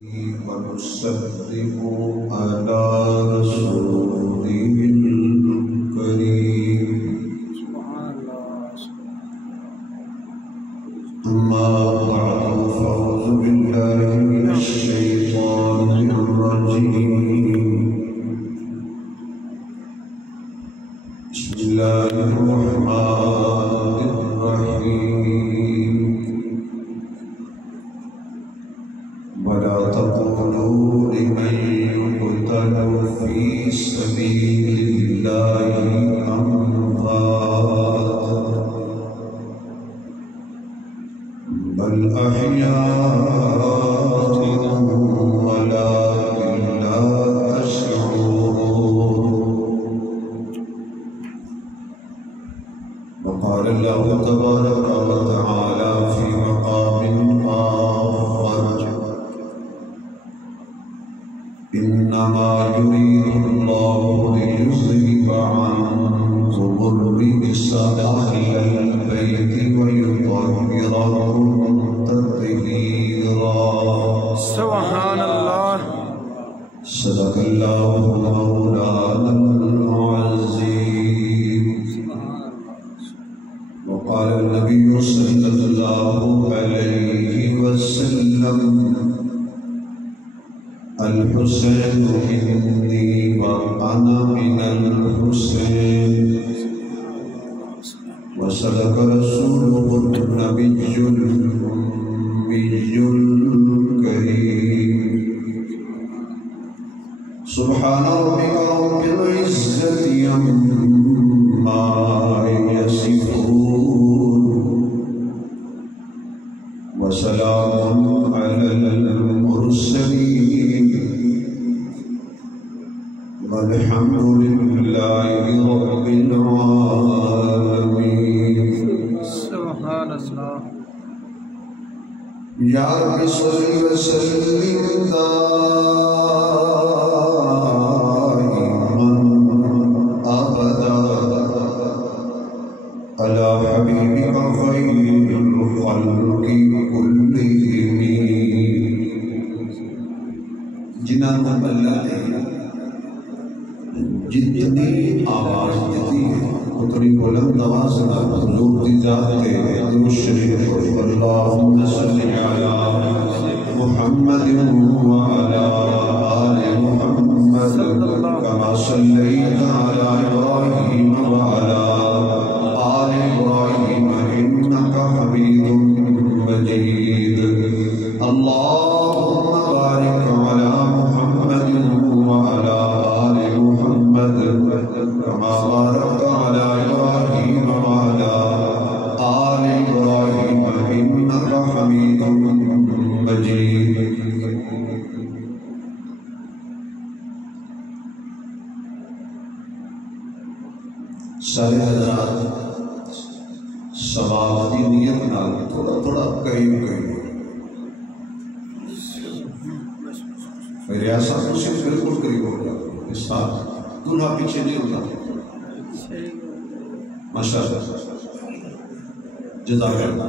ونصدق على رسوله الكريم أما بعد فأعوذ بالله من الشيطان الرجيم بسم الله الرحمن الرحيم ولا تقولوا لمن يقتل في سبيل الله أموات بل أحياء ولكن لا تشعرون. وقال الله تبارك وتعالى في مقام آخر إنما يريد الله ليذهب عنكم الرجس أهل البيت ويطهركم تطهيرا. سبحان الله. صدق الله مولانا العظيم. وقال النبي صلى الله عليه وسلم الحسين مني وأنا من الحسين. وصدق رسوله النبي الأمي الكريم. سبحان ربك رب العزة عما يصفون وسلام على المرسلين والحمد لله رب العالمين. سبحان الله. يا رب صل وسلم دائما أبدا على حبيبك خير الخلق كلهم. جنہوں اللہ نے جتنی آواز دیتی ہے اتنی بلند آواز نہ حضور دی ذات کے درود شریف اللہم صل علی محمد وعلی آل محمد کما صلیت علی ابراہیم وعلی آل ابراہیم انک حمید مجید. اللہم بارک علی محمد وعلی آل محمد كما باركت على إبراهيم وعلى آل إبراهيم إنك حميد مجيد. سارے حضرات ثواب کی نیت نال تھوڑا تھوڑا قریب ریاست سے بالکل قریب ہو گیا. اس بات دلہا پیچھے نہیں ہوتا. ماشاءاللہ جزاک اللہ.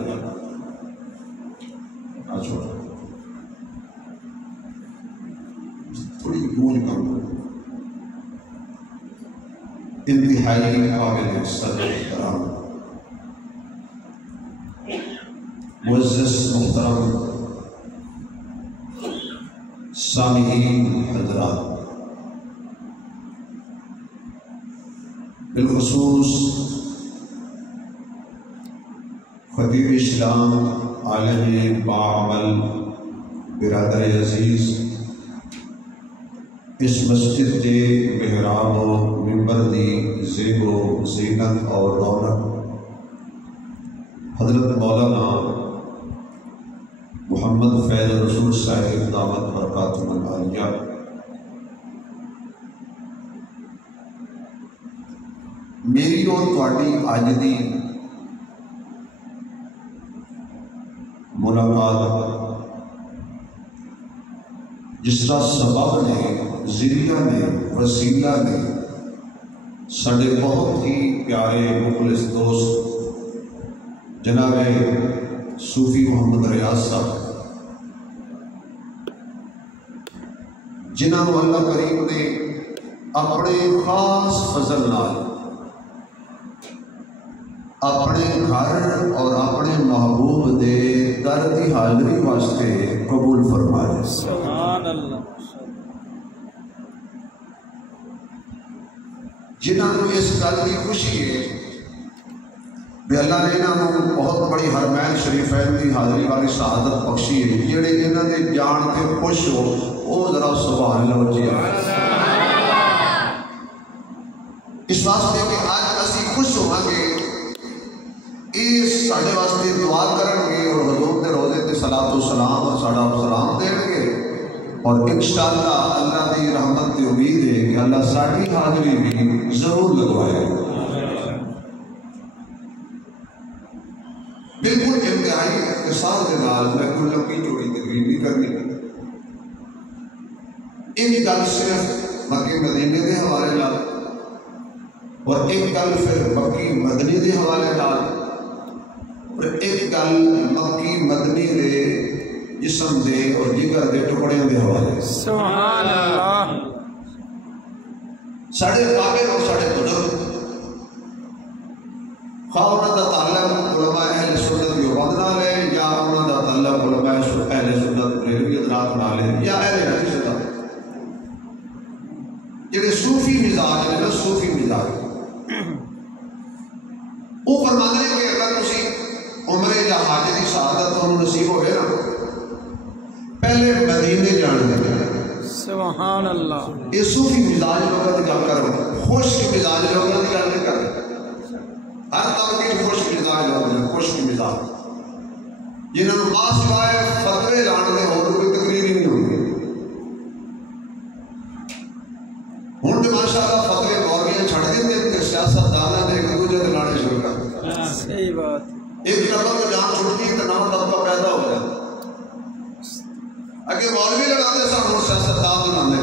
آجو تھوڑی گونج کم انتہائی قابل صدر احترام معزز محترم سامعین حضرات، بالخصوص خطیب اسلام عالم باعمل برادر عزیز، اس مسجد کے محراب و منبر دی زیب و زینت اور رونق حضرت مولانا محمد فیض رسول صاحب دامت برکاتہ العالیہ، میری اور تواڈی اج دی ملاقات جس طرح سبب نے، ذریعہ نے، وسیلہ نے سارے بہت ہی پیارے مخلص دوست جناب صوفی محمد ریاض صاحب جنہوں نے اللہ کریم نے اپنے خاص فضل نال اپنے گھر اور اپنے محبوب دے در دی حاضری واسطے قبول فرمائے. سبحان اللہ. جنہوں نے اس گل کی خوشی ہے کہ اللہ نے انہوں نے بہت بڑی حرمین شریفین کی حاضری والی شہادت بخشی ہے. جڑے انہوں نے جان کے خوش ہو وہ ذرا سبحان اللہ جی. اس واسطے کہ آج اسی خوش ہوں گے یہ سارے واسطے دعا کریں گے اور حضور کے روزے تے صلاۃ و سلام اور ساڈا سلام دیں گے اور انشاءاللہ اللہ کی رحمت کی امید ہے کہ اللہ ساری حاضری بھی ضرور لگوائے. بالکل انتہائی اختصار کے نال میں کوئی لمبی چوڑی تقریر نہیں کرنی. ایک گل صرف مکے مدینے کے حوالے نال اور ایک گل پھر مکی مدنی کے حوالے نال اور ایک گل مکی مدنی دے جسم دے اور جگر دے ٹکڑیاں دے حوالے. سبحان اللہ. ساڑھے قابل اور ساڑھے بزرگ خواہ انہوں کا تعلق علماء اہل سنت دیوبند نال ہے یا انہوں کا تعلق علماء اہل سنت بریلوی حضرات نال ہے یا اہل حدیث نال. جڑے صوفی مزاج ہے نا صوفی مزاج وہ فرماتے ہیں کہ اگر تسی عمرے یا حج کی شہادت انہوں نصیب ہوئے نا پہلے مدینے جان دے. سبحان اللہ. یہ صوفی مزاج لوگوں کی گل کر خوش مزاج لوگوں کی گل نہیں کر ہر طبقے کے خوش مزاج لوگ ہیں خوش مزاج جنہوں نے ماں سوائے فتوے لانے دے اور کوئی تقریر ہی نہیں ہوتی. ہوں تو ماشاء اللہ فتوے مولویاں چھڑ دیتے کہ سیاست دانا نے ایک دوسرے سے لانے شروع کر. صحیح بات. ایک طبقہ کو جان چھوڑتی ہے تو نام طبقہ پیدا ہو جاتا. اگر مولوی لگاتے سن وہ سیاست دان لگاتے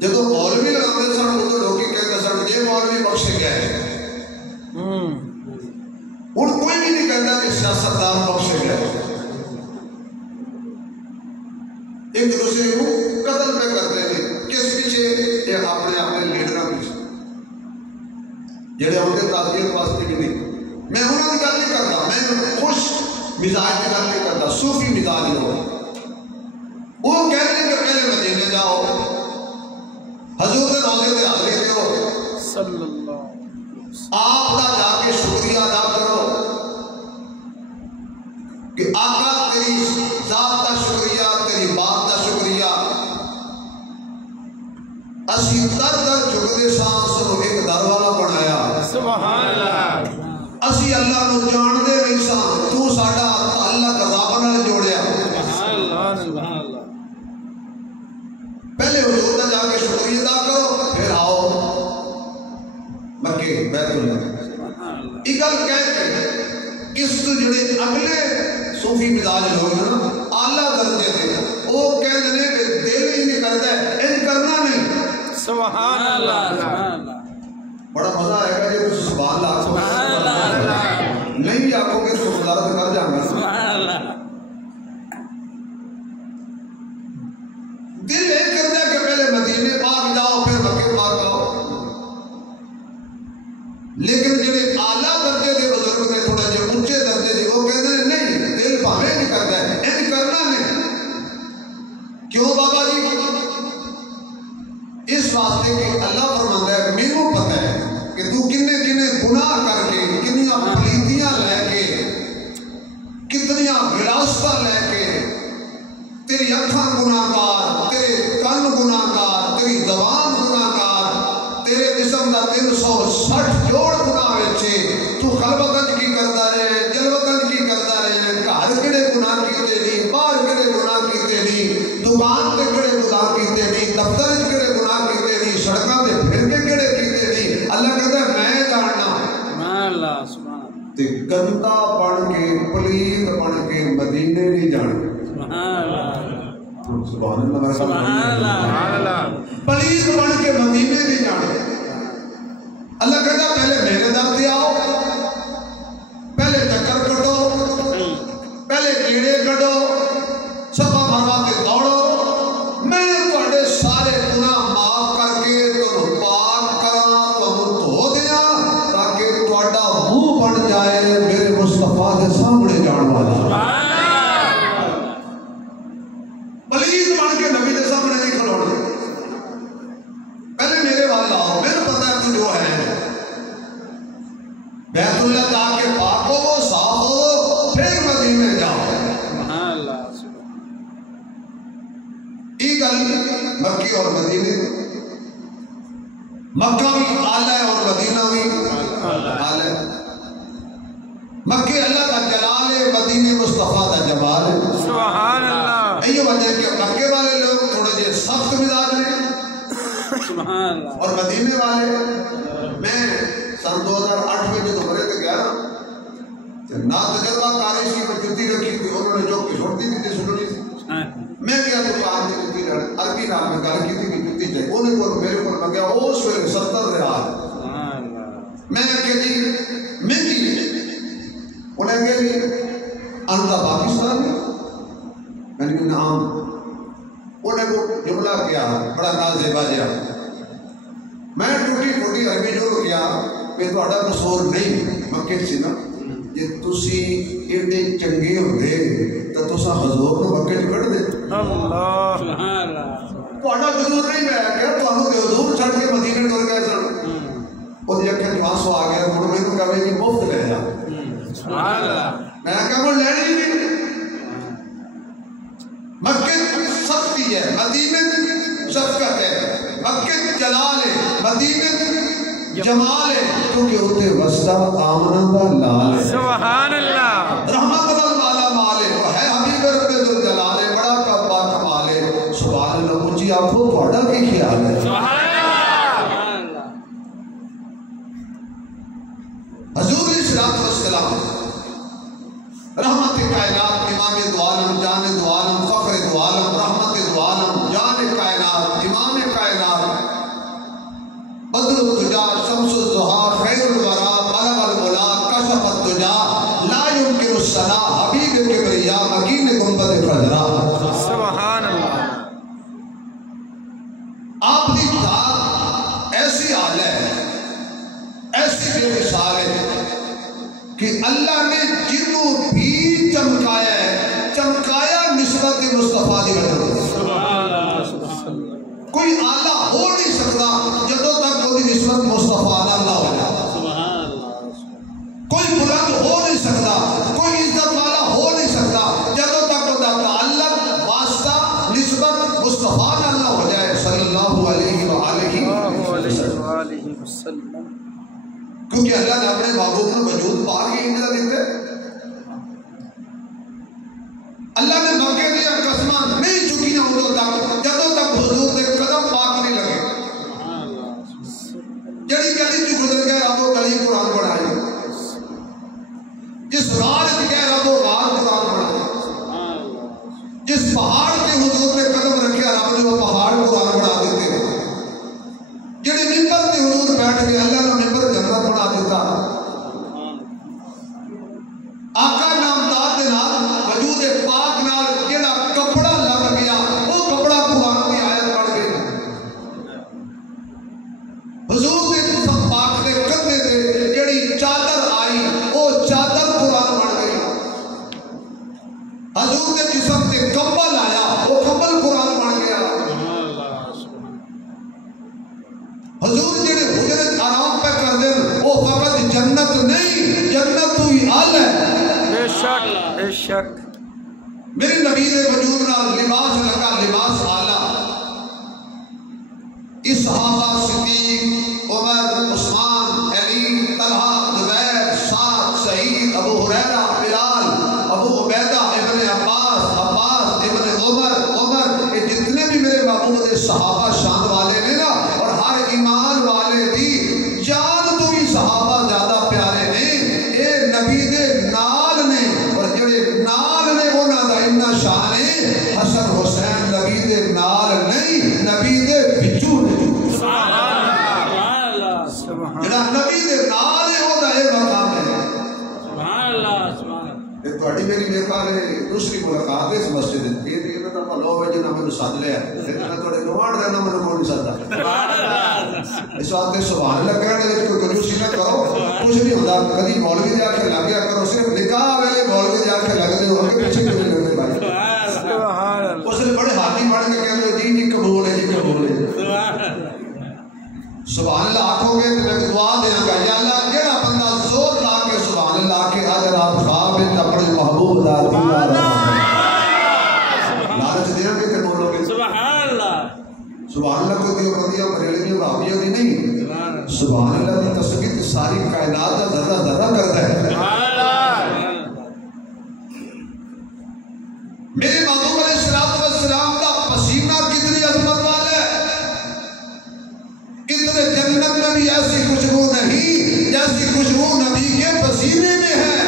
جب مولوی لگاتے سن وہ تو لوگ کہتے سن یہ مولوی بخشے گئے. ہوں کوئی بھی نہیں کہتا کہ سیاست دان بخشے گئے. ایک دوسرے کو قتل پہ کرتے ہیں. کس پیچھے یہ اپنے اپنے لیڈر پیچھے جڑے ہوتے تعزیت واسطے بھی نہیں. میں انہوں کی گل نہیں کرتا میں خوش مزاج کی گل نہیں کرتا. صوفی مزاج ہو وہ کہتے ہیں کہ پہلے مدینے جاؤ حضور کے روزے تے حاضری دیو صلی اللہ آپ کا جا کے شکریہ ادا کرو کہ آقا تیری ذات کا شکریہ تیری بات کا شکریہ اسی در در جھکدے سان سنو ایک در والا بنایا. سبحان اللہ. اسی اللہ نو جان دے نہیں سان تو ساڈا تعلق رب نال جوڑیا. سبحان اللہ. پہلے حضور کا جا کے شکریہ ادا کرو پھر آؤ مکے بیت اللہ. یہ گل کہہ کے اس جڑے اگلے صوفی مزاج لوگ ہیں نا اعلیٰ درجے دے وہ کہتے ہیں کہ دل ہی نہیں کرتا ہے ان کرنا نہیں. سبحان اللہ. بڑا مزہ آئے گا جب سبحان اللہ نہیں آکو گے تو خدارت کر جائیں گے. دل ایک کرتا ہے کہ پہلے مدینے پاک جاؤ پھر مکے پاک جاؤ. لیکن جڑے اعلیٰ درجے دے بزرگ نے تھوڑا جہا اونچے درجے دے وہ کہتے ہیں نہیں دل بھاوے نہیں کرتا ہے ان کرنا نہیں. کیوں بابا جی؟ اس واسطے کہ اللہ فرماتا ہے مینوں پتہ ہے کہ تو کنے کنے گناہ کر کے کنیاں پلیتیاں لے کے کتنیاں وراثتاں لے کے تیری اکھاں گناہ گار تیرے کن گناہ گار تیری زبان گناہ گار تیرے جسم کا 360 جوڑ گناہ وچے تو خلوتاں کی کردا رہے جلوتاں کی کردا رہے گھر کڑے گناہ کیتے نہیں باہر کڑے گناہ کیتے نہیں دکان تے کڑے گناہ کیتے نہیں دفتر وچ کڑے گناہ کیتے نہیں سڑکاں تے پھر کے کڑے کیتے نہیں. اللہ کہتا ہے میں جاننا. سبحان اللہ. سبحان تے گندا بن کے پلیت بن کے مدینے نہیں جانا. سبحان اللہ. سبحان اللہ. سبحان اللہ. پلیت بن کے مدینے نہیں جانا. اللہ کہتا پہلے میرے در تے آؤ پہلے چکر کٹو پہلے کیڑے کٹو صفا مروا کے دوڑو کی گل مکے اور مدینے مکہ بھی آلہ ہے اور مدینہ بھی آلہ ہے مکے اللہ کا جلال ہے مدینے مصطفیٰ کا جمال ہے سبحان اللہ یہ وجہ ہے کہ مکے والے لوگ تھوڑے جے سخت مزاج ہیں سبحان اللہ اور مدینے والے میں سن 2008 میں جو عمرے تے گیا نہ تجربہ کاری سی پر جتی رکھی تھی انہوں نے جو کہ چھوڑتی تھی سننی تھی میں کیا دکان کی جتی لڑ عربی نام میں گل کی تھی کہ جتی چاہیے انہیں کو میرے کو لگا اس ویلے 70 ریال میں نے کہا جی مہنگی انہیں کہا جی انتا پاکستان میں نے کہا نعم انہیں کو جملہ کیا بڑا نازیبا جیا میں ٹوٹی پھوٹی عربی جو کیا کہ تہاڈا قصور نہیں مکے سی نا جے تسی ایڈے چنگے ہوندے تے تساں حضور نو مکے چ کڈ دے اللہ سبحان اللہ تہاڈا قصور نہیں میں کہ تانوں تے حضور چھڈ کے مدینے ٹر گئے سن او دی اکھیں آنسو آ گیا ہن مینوں کہے کہ مفت لے جا سبحان اللہ میں کہا وہ لینی نہیں مکے سختی ہے مدینے شفقت ہے مکے جلال ہے مدینے جمال ہے کیونکہ ہوتے وسطہ آمنہ دا لال ہے سبحان اللہ رحمت والا مال ہے وہ ہے حبیب رب ذوالجلال ہے بڑا کعبہ کمال ہے سبحان اللہ مجھے آنکھوں تھوڑا کی خیال ہے سبحان اللہ حضور علیہ الصلوۃ والسلام رحمت کائنات امام دو عالم جان دو عالم فخر دو عالم رحمت دو عالم جان کائنات امام کائنات بدر الدجا شمس الضحا خیر الورا بلغ العلا کشف الدجا لا يمكن الصلا حبیب کبریا مکین گنبد خضرا سبحان اللہ آپ کی ذات ایسی حال ہے ایسی بے مثال ہے کہ اللہ نے جنوں بھی چمکایا ہے چمکایا نسبت مصطفیٰ دی وجہ سے کوئی آلہ ہو نہیں سکتا جدوں تک وہ نسبت مصطفیٰ نہ ہو جائے کوئی بلند ہو نہیں سکتا کوئی عزت والا ہو نہیں سکتا جدوں تک وہ تعلق واسطہ نسبت مصطفیٰ نہ ہو جائے صلی اللہ علیہ وآلہ وسلم کیونکہ اللہ نے اپنے محبوب کو وجود پاک ہی انجا دیتے اللہ نے مکے دیا قسمہ نہیں چکیاں ادھو تک جدوں تک حضور دے قدم پاک نہیں لگے جڑی گلی جو گزر گئے اب وہ گلی قرآن پڑھائی جس غار کی کہہ رہا وہ غار قرآن پڑھائی جس پہاڑ کے حضور نے قدم رکھے رب نے وہ پہاڑ قرآن پڑھا دیتے جڑی ممبر تے حضور بیٹھ گئے اللہ نے ممبر جنت بنا دیتا آقا نامدار دے نال وجود پاک نال جڑا کپڑا لگ گیا وہ کپڑا قرآن کی آیت پڑھ گئی حضور دے جسم پاک دے کندھے تے جڑی چادر آئی وہ چادر قرآن بن گئی حضور دے جسم تے کمبل آیا وہ کمبل قرآن بن گیا حضور جڑے حجرت آرام پہ کر دیں وہ فقط جنت نہیں جنت تو ہی حال ہے بے شک بے شک میرے نبی دے وجود نال لباس لگا لباس آلہ اس صحابہ صدیق عمر عثمان علی طلحہ زبیر سعد سعید ابو ہریرہ بلال ابو عبیدہ ابن عباس ابن عمر یہ جتنے بھی میرے محبوب دے صحابہ شان والے نے نا اور ہر ایمان والے دی جان تو بھی صحابہ زیادہ پیارے نے اے نبی دے نال نے اور جڑے نال نے انہاں دا اتنا شان ہے حسن حسین نبی دے نال نہیں نبی دے وچوں سبحان اللہ سبحان جڑا نبی دے نال ہے او دا اے مقام ہے اللہ سبحان اللہ یہ تہاڈی میری میرے دوسری ملاقات ہے اس مسجد میں یہ تو لو وجہ نہ میں سد لیا میں تھوڑے گواڑ دینا میں کوئی نہیں سدتا اس واسطے سبحان اللہ کہنے وچ کوئی کنجوسی نہ کرو کچھ نہیں ہوتا کبھی مولوی دے آکھے لگ گیا کرو صرف نکاح ویلے مولوی دے آکھے لگدے ہو اگے پیچھے کیوں نہیں لگدے بھائی سبحان اللہ اس نے بڑے ہاتھی بن کے کہندے جی جی قبول ہے جی قبول ہے سبحان اللہ آکھو گے تو میں دعا دیاں گا یا اللہ جڑا بندہ زور لا کے سبحان اللہ کے اگر آپ خواب اپنے محبوب دا دیدار لالچ دیاں گے تے بولو گے سبحان سبحان اللہ کو دیوبندیاں بریلویاں بھابیاں دی نہیں، سبحان اللہ کی تسبیح ساری کائنات کا ذرہ ذرہ کرتا ہے۔ میرے محبوب علیہ السلام کا پسینہ کتنی عظمت والا ہے، کتنے جنت میں بھی ایسی خوشبو نہیں جیسی خوشبو نبی کے پسینے میں ہے۔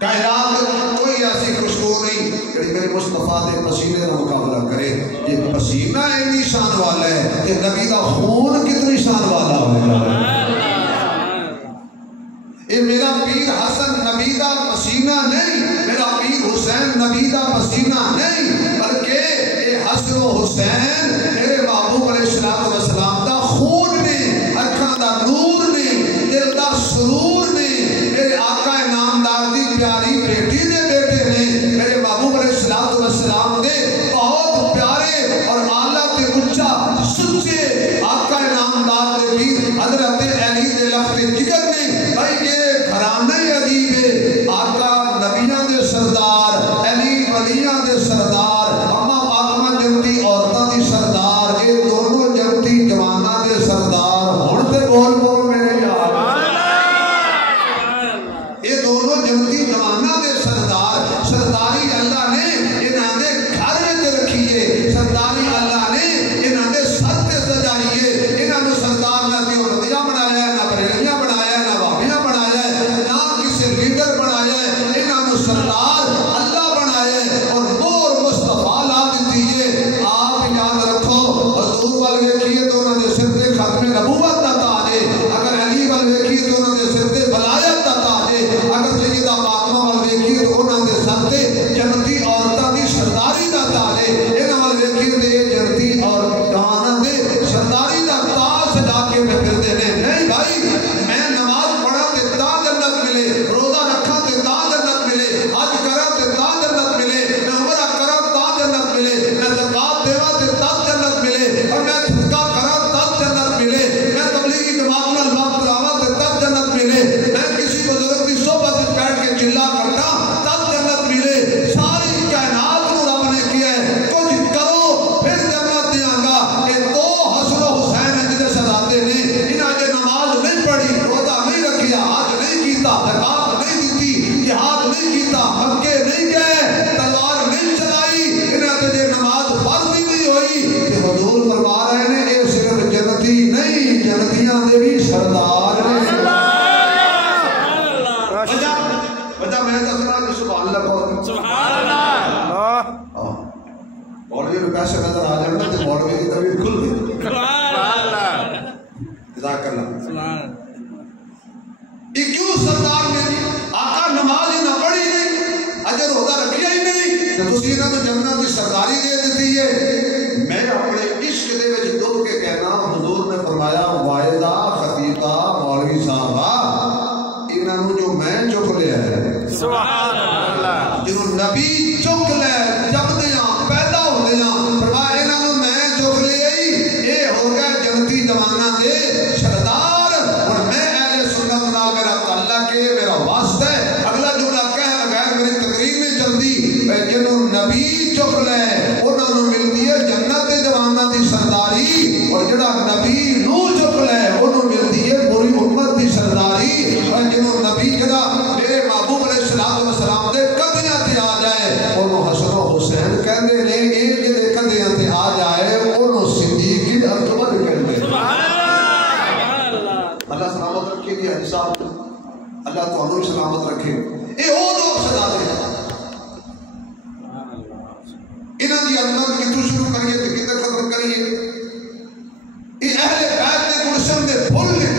کائنات میں کوئی ایسی خوشبو نہیں کہ میرے مصطفیٰ کے پسینے کا مقابلہ کرے۔ یہ پسینہ اتنی شان والا ہے کہ نبی کا خون کتنی شان والا ہوگا۔ یہ میرا پیر حسن نبی کا پسینہ نہیں، میرا پیر حسین نبی کا پسینہ نہیں، بلکہ یہ حسن و حسین میرے محبوب علیہ السلام کا خون نے، اکھاں دا نور نے، دل دا سرور نے، میرے آقا نامدار دی پیاری بیٹی دے بیٹے نے، میرے محبوب علیہ السلام دے بہت پیارے اور اعلیٰ تے اونچا سچے آقا نامدار دے پیر حضرت علی دے لخت جگر نے۔ بھائی یہ گھرانہ عجیب ہے، آقا نبیاں دے سردار، علی ولیاں دے سردار، اما فاطمہ جنتی عورتاں دی سردار، یہ دونوں جنتی جواناں دے سردار ہن تے بول بول میرے یار، یہ دونوں جنتی جواناں دے سردار۔ سرداری اللہ نے انہاں دے گھر وچ رکھی ہے، سرداری اللہ نے انہاں دے سر تے سجائی ہے۔ انہاں نوں سردار نہ دیوبندیاں بنایا ہے، نہ بریلویاں بنایا ہے، نہ بھابیاں بنایا ہے، نہ کسی لیڈر بنایا ہے، انہاں نوں سردار اللہ بنایا ہے اور نور مصطفیٰ لا دیتی ہے۔ آپ یاد رکھو حضور وال ویکھیے تو انہاں دے سر تے ختم نبوت دا تاج ہے، اگر علی وال ویکھیے تو انہاں دے سر تے ولایت دا تاج ہے، اگر سیدہ فاطمہ وال ویکھیے تو انہاں دے سر تے جنتی عورتاں دی سرداری دا تاج ہے۔ انہاں وال ویکھیے تے جنتی اور جواناں دے سرداری دا تاج سجا کے میں پھردے نے۔ نہیں بھائی، میں نماز پڑھا تے تا جنت ملے، روزہ رکھا تے تا جنت ملے، حج کرا تے تا جنت ملے، میں عمرہ کرا تا جنت ملے، میں زکات دیوا تے تا جنت ملے، اور میں صدقہ کرا تا جنت ملے، میں تبلیغی جماعت نال وقت لاواں تے تا جنت ملے، میں کسی بزرگ دی صحبت وچ بیٹھ کے چلا کرتا تا جنت ملے۔ ساری کائنات نو رب نے کیا ہے کچھ کرو پھر جنت دیاں گا۔ یہ دو حسن و حسین جدے شہزادے نے، انہاں نے نماز نہیں پڑھی، روزہ نہیں رکھیا، حج نہیں کیتا، زکات نہیں دیتی، جہاد نہیں کیتا، مکے نہیں گئے، تلوار نہیں چلائی، انہاں تے جے نماز فرض ہی نہیں ہوئی کہ حضور فرما رہے ہیں اے صرف جنتی نہیں جنتیاں دے بھی سردار نے۔ وجہ میں دسنا کہ سبحان اللہ کو سبحان اللہ، مولوی نوں پیسے نظر آ جانا تے مولوی دی طبیعت کھل گئی۔ سبحان اللہ، جزاک اللہ۔ سبحان یہ کیوں سردار نے آقا نماز ہی نہ پڑھی نہیں، اجر روزہ رکھیا ہی نہیں، تے تسی انہاں نوں جنت دی سرداری دے دتی ہے۔ میں اپنے عشق دے وچ ڈوب کے کہنا، حضور نے فرمایا وائدہ خطیبہ مولوی صاحبہ انہاں نوں جو میں چک لیا ہے، سبحان اللہ، جنہوں نبی چک لے جمدیاں پیدا ہوندیاں، فرمایا انہاں نوں میں چک لیا ہی، اے ہو گئے جنتی جواناں دے سردار۔ اور میں اہل سنت نال میرا تعلق ہے، میرا واسطہ ہے۔ اگلا جملہ کہہ بغیر میری تقریر نہیں چلتی، جنہوں نبی چک لے انہاں نوں ملتی ہے جنت دے جواناں دی سرداری، اور جڑا نبی نو چک لے انہوں ملتی ہے پوری امت دی سرداری۔ اور جنہوں نبی جڑا میرے محبوب علیہ السلام دے قدمیاں تے آ جائے انہوں حسن و حسین کہندے نے، اے جڑے قدمیاں تے آ جائے انہوں صدیق اکبر کہندے۔ سبحان اللہ، اللہ سلامت رکھے گی حاجی صاحب، اللہ تانوں سلامت رکھے۔ اے او لوگ سزا دے انہاں دی عظمت کتوں شروع کریے تے کتے ختم کریے؟ یہ اہل بیت دے گلشن دے پھل نے۔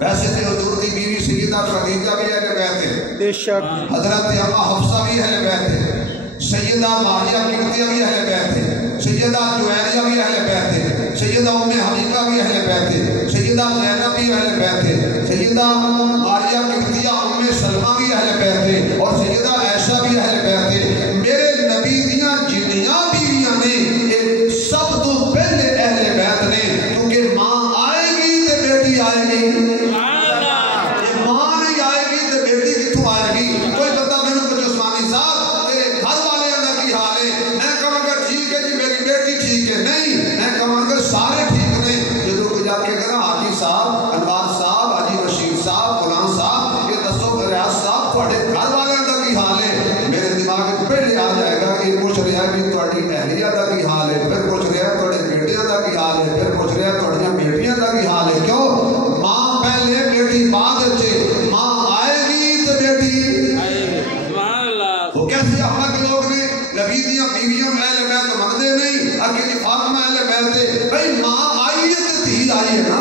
ویسے تے حضور دی بیوی سیدہ خدیجہ بھی اہل بیت ہے، بے شک، حضرت اما حفصہ بھی اہل بیت ہے، سیدہ ماریہ قبطیہ بھی اہل بیت ہے، سیدہ جویریہ بھی اہل بیت ہے، سیدہ ام حبیبہ بھی اہل بیت ہے، سیدہ زینب بھی اہل بیت ہے، سیدہ ماریہ قبطیہ ام سلمہ بھی اہل بیت ہے، اور سیدہ عائشہ بھی اہل بیت ہے۔ میرے نبی دیاں جنیاں بیویاں نے یہ سب تو پہلے اہل بیت نے، کیونکہ ماں آئے گی تے بیٹی آئے گی، ماں نہیں آئے گی تے بیٹی کتوں آئے گی؟ کوئی بندہ میں نے کچھ عثمانی صاحب تیرے گھر والے کا کی حال ہے، میں کہوں گا ٹھیک ہے جی میری بیٹی یہ پوچھ رہا ہے بھی تہاڈی اہلیہ دا کی حال ہے، پھر پوچھ رہا ہے تہاڈے بیٹیاں دا کی حال ہے، پھر پوچھ رہا ہے تہاڈیاں بیٹیاں دا کی حال ہے. کیوں؟ ماں پہلے بیٹی بعد وچ، ماں آئے گی تے بیٹی سبحان اللہ. وہ کیسے احمق لوگ نے نبی دیاں بیویاں اہل بیت مندے نہیں اگے جی فاطمہ اہل بیت ہے. بھائی ماں آئی ہے تے دھی آئی ہے نا،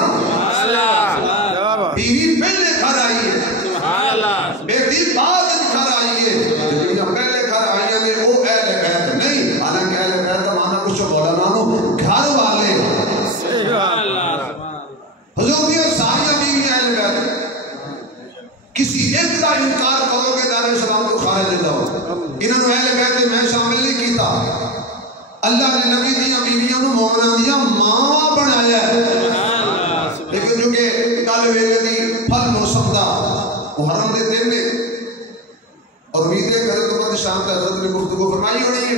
بیوی پہلے گھر آئی ہے، سبحان اللہ. بیٹی بعد گھر آئی ہے. جو پہلے گھر آئی ہیں وہ اہل بیت نہیں، حالانکہ اہل بیت کا معنی کچھ مولانا نو گھر والے. سبحان اللہ. حضور دی ساری بیویاں اہل بیت. کسی ایک کا انکار کرو گے دار اسلام کو خارج ہو جاؤ. انہوں نے اہل بیت میں شامل نہیں کیتا. اللہ نے نبی دیاں بیویاں نو مومناں دیاں ماں بنایا ہے. لیکن جو کہ کل ویلے دی پھل موسم دا محرم دے دن نے اور امید ہے کہ تو بعد شام تے حضرت نے گفتگو فرمائی ہونی ہے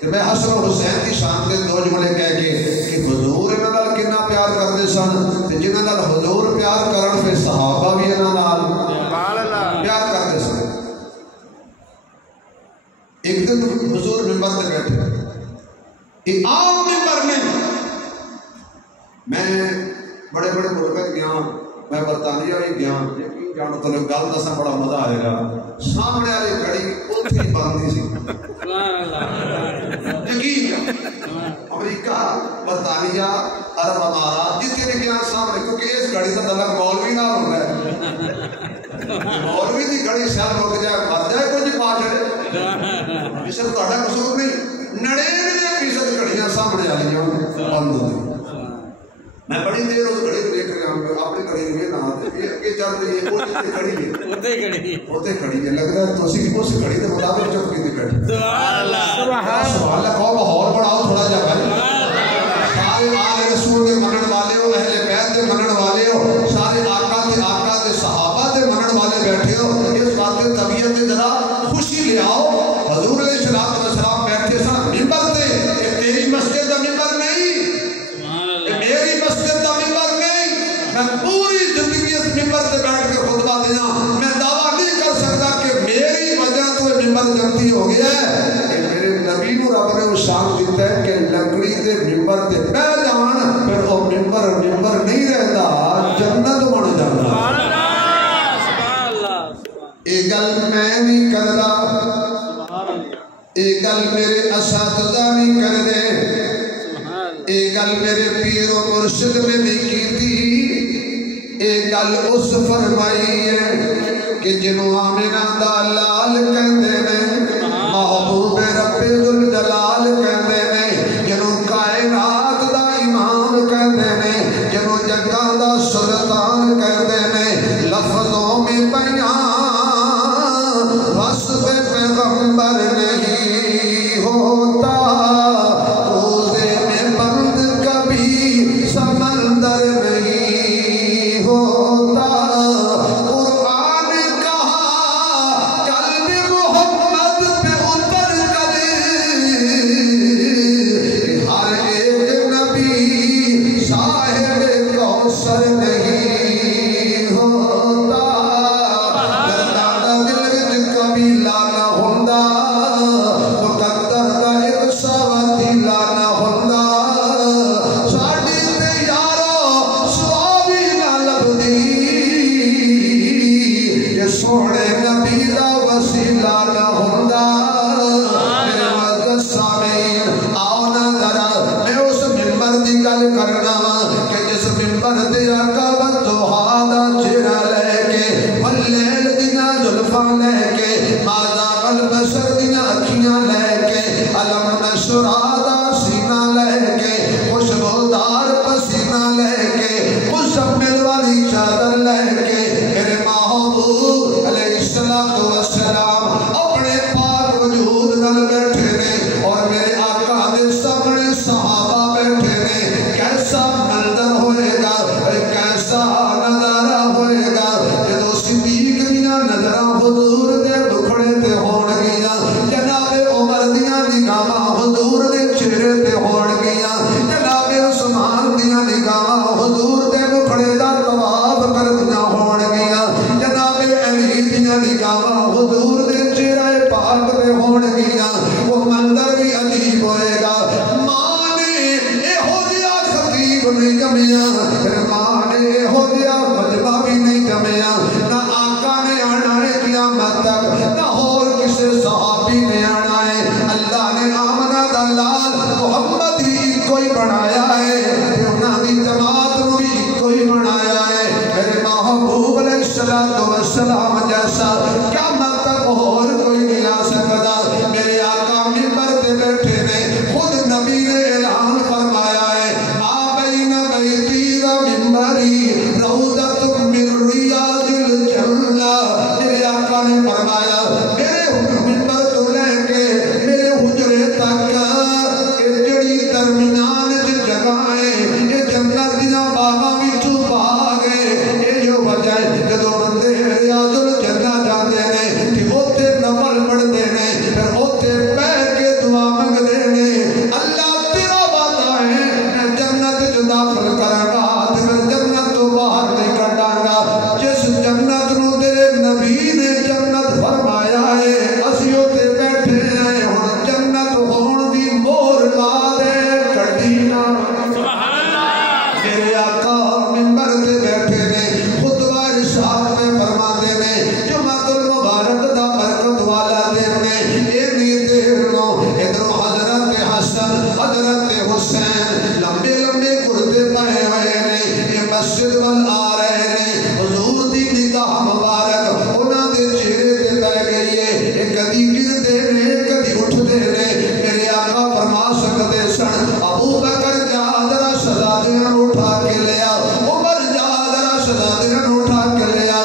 کہ میں حسن و حسین دی شان تے دو جملے کہہ کے کہ حضور انہاں نال کتنا پیار کردے سن تے جنہاں نال حضور پیار کرن پھر صحابہ بھی انہاں نال سبحان اللہ پیار کردے سن. ایک دن حضور منبر تے بیٹھے، یہ عام منبر نہیں. میں بڑے بڑے ملک گیا، میں برطانیہ بھی گیا، یقین جانو تو گل دساں بڑا مزہ آئے گا. سامنے والی گھڑی اتنی ہی بندی سی، یقین امریکہ برطانیہ عرب امارات جتنے بھی گیا سامنے، کیونکہ اس گھڑی کا تعلق مولوی نہ ہوتا ہے. مولوی کی گھڑی سیل ہو جائے مر جائے کوئی نہیں پا چڑے، اس سے تہاڈا قصور نہیں. 99% گھڑیاں سامنے والی بند ہو. میں بڑی دیر اس گھڑی کو دیکھ رہا ہوں، اپنی گھڑی ہوئی نہ یہ چل رہی ہے، وہ جتنے کھڑی ہے ہوتے کھڑی ہے. لگ رہا ہے تو اس گھڑی کے مطابق چپ کی تھی بیٹھی. سبحان اللہ. سبحان اللہ. کہو ماحول بڑھاؤ تھوڑا جا بھائی. سارے آل رسول کے منن والے ہو، اہل بیت کے منن والے ہو، سارے آقا کے صحابہ کے منن والے بیٹھے ہو. اس بات کی طبیعت سے ذرا خوشی لے آؤ. حضور علیہ الصلوۃ والسلام بیٹھے سن منبر تے. یہ تیری مسجد کا منبر نہیں، میری مسجد کا ممبر نہیں. میں پوری زندگی اس ممبر سے بیٹھ کے خطبہ دینا، میں دعویٰ نہیں کر سکتا کہ میری وجہ تو یہ ممبر جنتی ہو گیا ہے. میرے نبی کو رب نے وہ شان دیتا ہے کہ لکڑی کے ممبر سے بیٹھ جان، پھر وہ ممبر نہیں رہتا، جنت بن جاتا. یہ گل میں نہیں کرتا، یہ گل میرے اساتذہ نہیں کر دے، یہ گل میرے پیر و مرشد نے نہیں کی تھی. یہ گل اس فرمائی ہے کہ جنہوں آمینہ دا لال کہندے نے، محبوب رب ذوالجلال کہندے نے، جنہوں کائنات دا امام کہندے نے، جنہوں جگہ دا سلطان کہندے نے. لفظوں میں بیان وصف پیغمبر نہیں ہوتا، سمندر نہیں ہوتا. قرآن کہا قلب محمد پہ اتر کر، ہر ایک نبی صاحب کوثر نہیں ہوتا. دادا دل وچ کبھی لانا ہوندا، مقدر دا ایک سوادی لانا ہوندا. سونے نبی دا وسیلہ نہ ہوندا. میرے مقدس سامعین آؤ نا ذرا میں اس منبر دی گل کرنا کہ جس منبر تے آقا والضحیٰ دا چہرہ لے کے، واللیل دیاں زلفاں لے کے، ما ذاق البصر دیاں اکھیاں لے کے، علم نشرح دا سینہ لے کے، خوشبودار پسینہ لے کے، مزمل والی چادر لے کے، میرے محبوب علیہ السلام اپنے پاک وجود نال بیٹھے نے اور میرے آقا دے سامنے صحابہ بیٹھے نے. کیسا منظر ہوئے گا، کیسا نظارہ ہوئے گا جدو صدیق دیاں نظراں حضور دے دکھڑے تے ہون گیاں، جناب عمر دیاں نگاہاں حضور دے چہرے تے ہون گیاں، جناب عثمان دیاں نگاہاں حضور دے دکھڑے دا طواف کردیاں ہون گیاں، جناب علی دیاں نگاہاں حضور دے چہرے پاک تے ہون گیاں. وہ منظر بنایا ہے انہاں دی جماعت نو بھی کوئی بنایا ہے میرے محبوب علیہ السلام جیسا قیامت تک اور کوئی نہیں آ سکتا میرے آقا منبر تے بیٹھے نے خود نبی نے اعلان فرمایا ہے ما بین بیتی و منبری روضۃ من ریاض الجنہ میرے آقا نے فرمایا میرے منبر تو لے کے میرے حجرے تک یہ جڑی درمیان دی جگہ ہے یہ جنت دیاں باغاں وچوں باغ ہے یہ جو وجہ ہے جدوں بندے ریاض الجنہ جاندے نے تے اوتھے نفل پڑھدے نے پھر اوتھے بیٹھ کے دعا منگدے نے اللہ تیرا وعدہ ہے میں جنت وچ داخل کراں گا تے میں جنت تو باہر نہیں کڈاں گا جس جنت نو تیرے نبی نے جنت فرمایا ہے اسی اوتھے بیٹھے ہیں ہن جنت ہون دی مہر لا دے کڈی نہ سبحان اللہ میرے آقا منبر تے بیٹھے نے خطبہ ارشاد میں فرماتے نے جمعۃ المبارک دا برکت والا دن نے اینی دیر نو ادھر حضرت حسن حضرت حسین لمبے لمبے کرتے پائے ہوئے نے یہ مسجد وال آ رہے نے حضور دی نگاہ مبارک انہاں دے چہرے تے پے گئی ہے یہ کدی گرتے نے کدی اٹھتے نے میرے آقا فرما سکتے سن ابو بکر جا ذرا شہزادیاں اٹھا کے لیا عمر جا ذرا شہزادیاں اٹھا کے لیا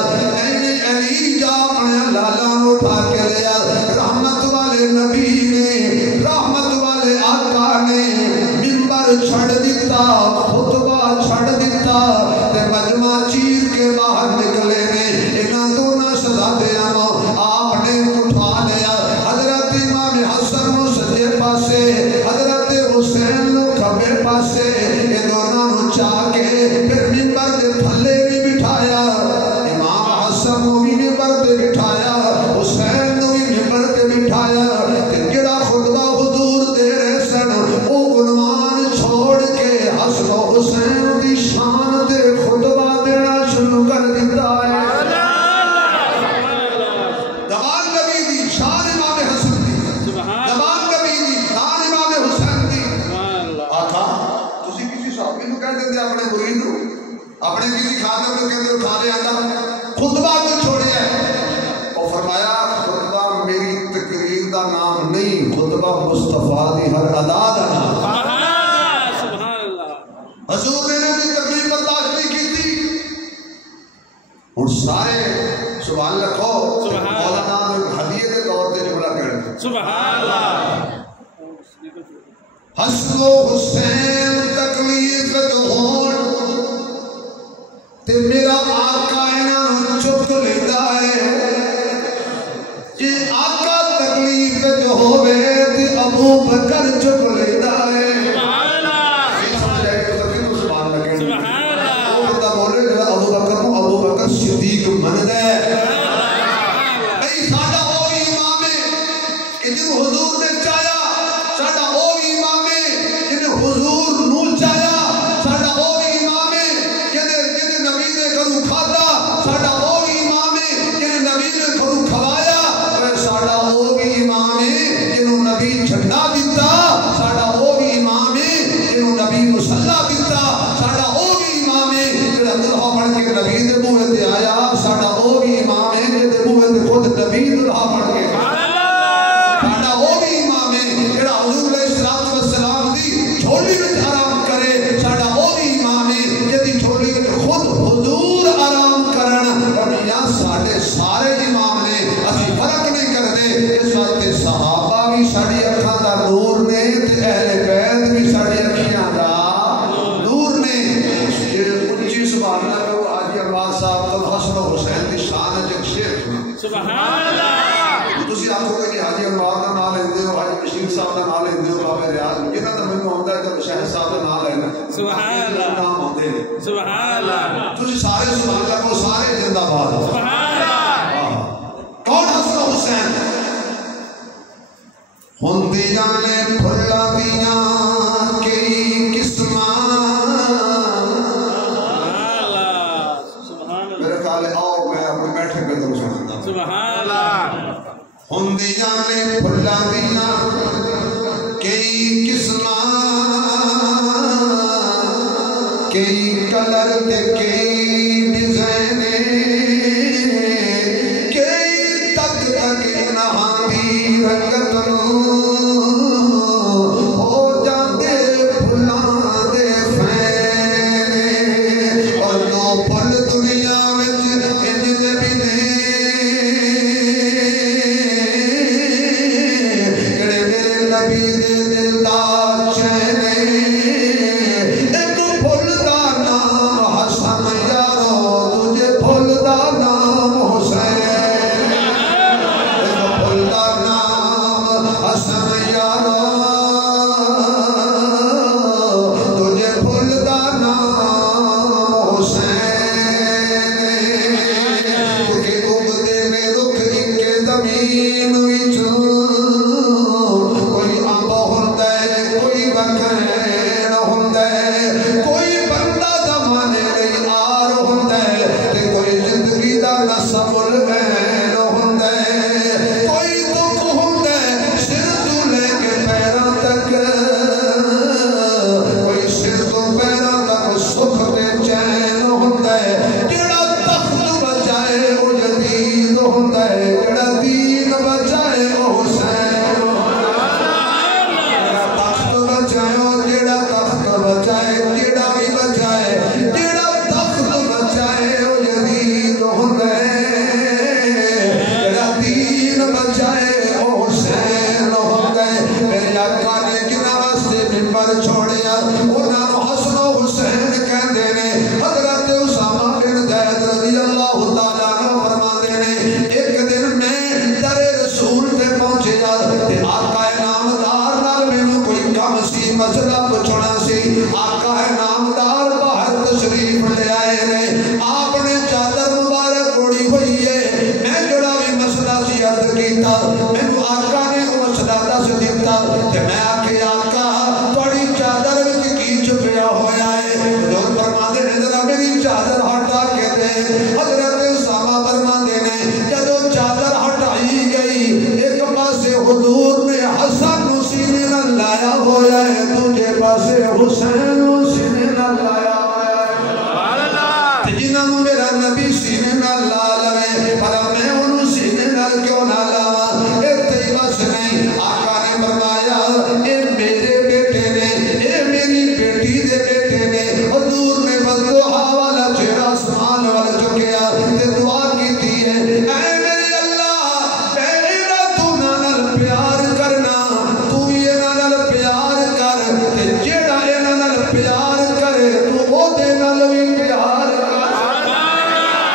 علی جا اپنے لالا اٹھا کے لیا رحمت والے نبی نے رحمت والے آقا نے منبر چھڑ دیتا خطبہ چھڑ دیتا تے مجمع چیر کے باہر نکلے نے انہاں دونوں شہزادیاں نو آپ نے اٹھا لیا حضرت امام حسن نو سجے پاسے حضرت حسین نو کھبے پاسے یہ دونوں نو چاہ کے پھر منبر دے تھلے بھی بٹھایا امام حسن نو بھی منبر دے بٹھایا حسین نو بھی منبر دے بٹھایا تے جڑا خطبہ حضور دے رہے سن او عنوان چھوڑ کے حسن و حسین دی شان تے خطبہ دینا شروع کر دیتا ہے زبان نبی دی شان امام حسن دی زبان نبی دی شان امام حسین دی آقا تسی کسی صحابی نو کہہ دیندے اپنے مرید نو اپنے کسی خادم نو کہندے اٹھا لے آندا خطبہ کیوں چھوڑیا ہے اور فرمایا خطبہ میری تقریر دا نام نہیں خطبہ مصطفیٰ دی ہر ادا دا نام سبحان اللہ حضور نے بھی تقریر برداشت نہیں کی تھی اور سارے سبحان اللہ کہو مولانا نے ہدیے کے طور تے جملہ کہہ سبحان اللہ حسن و حسین تکلیف ہون تے میرا آقا انہاں چک لیتا ہے جے آقا تکلیف جو ہوے تے ابو بکر چک لیتا ہے سبحان اللہ سمجھ آئے تو تکلیف سبحان اللہ سبحان اللہ وہ بندہ بولے جڑا ابو بکر کو ابو بکر صدیق مندا ہے بھئی ساڈا او امام ہے کہ جن حضور نے چاہیا ساڈا او امام ہے جن حضور نو چاہیا ساڈا او امام ہے جن نبی نے کرو کھادا ساڈا او امام ہے جن نبی نے کرو کھوایا ساڈا او امام ہے جن نبی جھنڈا دیتا ساڈا او امام ہے جن نبی مصلا دیتا ساڈا او امام ہے جڑا دلہا پڑھ کے نبی دے منہ تے آیا ساڈا او امام ہے جے دے منہ تے خود نبی دلہا پڑھ کے ساڈا او امام ہے جڑا حضور علیہ السلام دی جھولی وچ آرام کرے ساڈا او امام ہے جدی جھولی وچ خود حضور آرام کرن اور یا ساڈے سارے امام نے اسی فرق نہیں کردے اس واسطے صحابہ بھی ساڈی اکھاں دا نور نے تے اہل بیت بھی ساڈی اکھیاں دا نور نے یہ اونچی سبحان اللہ کو حاجی عباس صاحب تو حسن و حسین دی شان وچ شیخ سبحان اللہ تسی آکھو کہ حاجی عباس دا نام لیندے ہو حاجی بشیر صاحب دا نام لیندے ہو بابا ریاض جنہاں دا مینوں آندا ہے کہ شہر صاحب دا نام لینا سبحان اللہ نام آندے نے سبحان اللہ تسی سارے سبحان اللہ کو سارے زندہ باد سبحان اللہ کون حسن و حسین ہوندیاں نے پھلاں دیاں کئی قسماں میرے خیال ہے آؤ میں اپنے بیٹھے پہ تو سناتا ہوں سبحان اللہ ہوندیاں نے پھلاں دیاں کئی قسماں کلر تے کئی ڈیزائن کئی تک تک انہاں دی رنگت ہو جاندے پھلاں دے فین اور دو پھل دنیا وچ انج دے بھی نے جڑے میرے نبی دے دل دا چین ایک پھل دا نام حسن یارو تجھے پھل دا نام حسین ایک پھل دا نام حسن یارو تجھے پھل دا نام حسین کہ اگدے میں رکھ کے زمین وچوں کوئی امب ہوندا ہے کوئی بکھیر ہوندا ہے کوئی بندہ زمانے لئی آر ہوندا ہے تے کوئی زندگی دا نسب العین ہوندا ہے کوئی دکھ ہوندا ہے سر تو لے کے پیراں تک کوئی سر تو پیراں تک سکھ تے چین ہوندا ہے جڑا تخت بچائے او جدید ہوندا ہے جڑا دین بچائے او حسین جڑا تخت بچائے جڑا تخت بچائے جڑا بھی بچائے جڑا تخت بچائے او جدید ہوندا ہے جڑا دین بچائے او حسین ہوندا ہے میرے آقا نے کنا واسطے منبر چھوڑیا انہاں نوں حسن و حسین کہندے نے حضرت اسامہ بن زید رضی اللہ تعالیٰ عنہ فرماندے نے ایک دن میں در رسول تے پہنچیا تے آقا نامدار نال مینوں کوئی کم سی مسئلہ پوچھنا سی آقا نامدار باہر تشریف لے آئے نے آپ نے چادر مبارک اوڑھی ہوئی ہے میں جڑا بھی مسئلہ سی عرض کیتا مینوں آقا نے وہ مسئلہ دس دیتا تے میں آکھے آقا تھوڑی چادر وچ کی چھپیا ہویا ہے حضور فرماندے نے ذرا میری چادر ہٹا کے دے حضرت اسامہ فرماندے نے جدوں چادر ہٹائی گئی ایک پاسے حضور نے حسن نوں سینے نال لایا ہویا ہے دوجے پاسے حسین نوں سینے نال لایا ہویا ہے سبحان اللہ تے جنہاں نوں میرا نبی سینے نال لا لوے پر میں انہوں سینے نال کیوں نہ لاواں ایتھے ہی بس نہیں آقا نے فرمایا اے میرے بیٹے نے اے میری بیٹی دے بیٹے نے حضور نے والضحیٰ والا چہرہ آسمان وال چکیا تے دعا کیتی ہے اے میرے اللہ میرا تو نال پیار کرنا تو یہ نال پیار کر تے جیڑا یہ نال پیار کرے تو او دے نال بھی پیار کر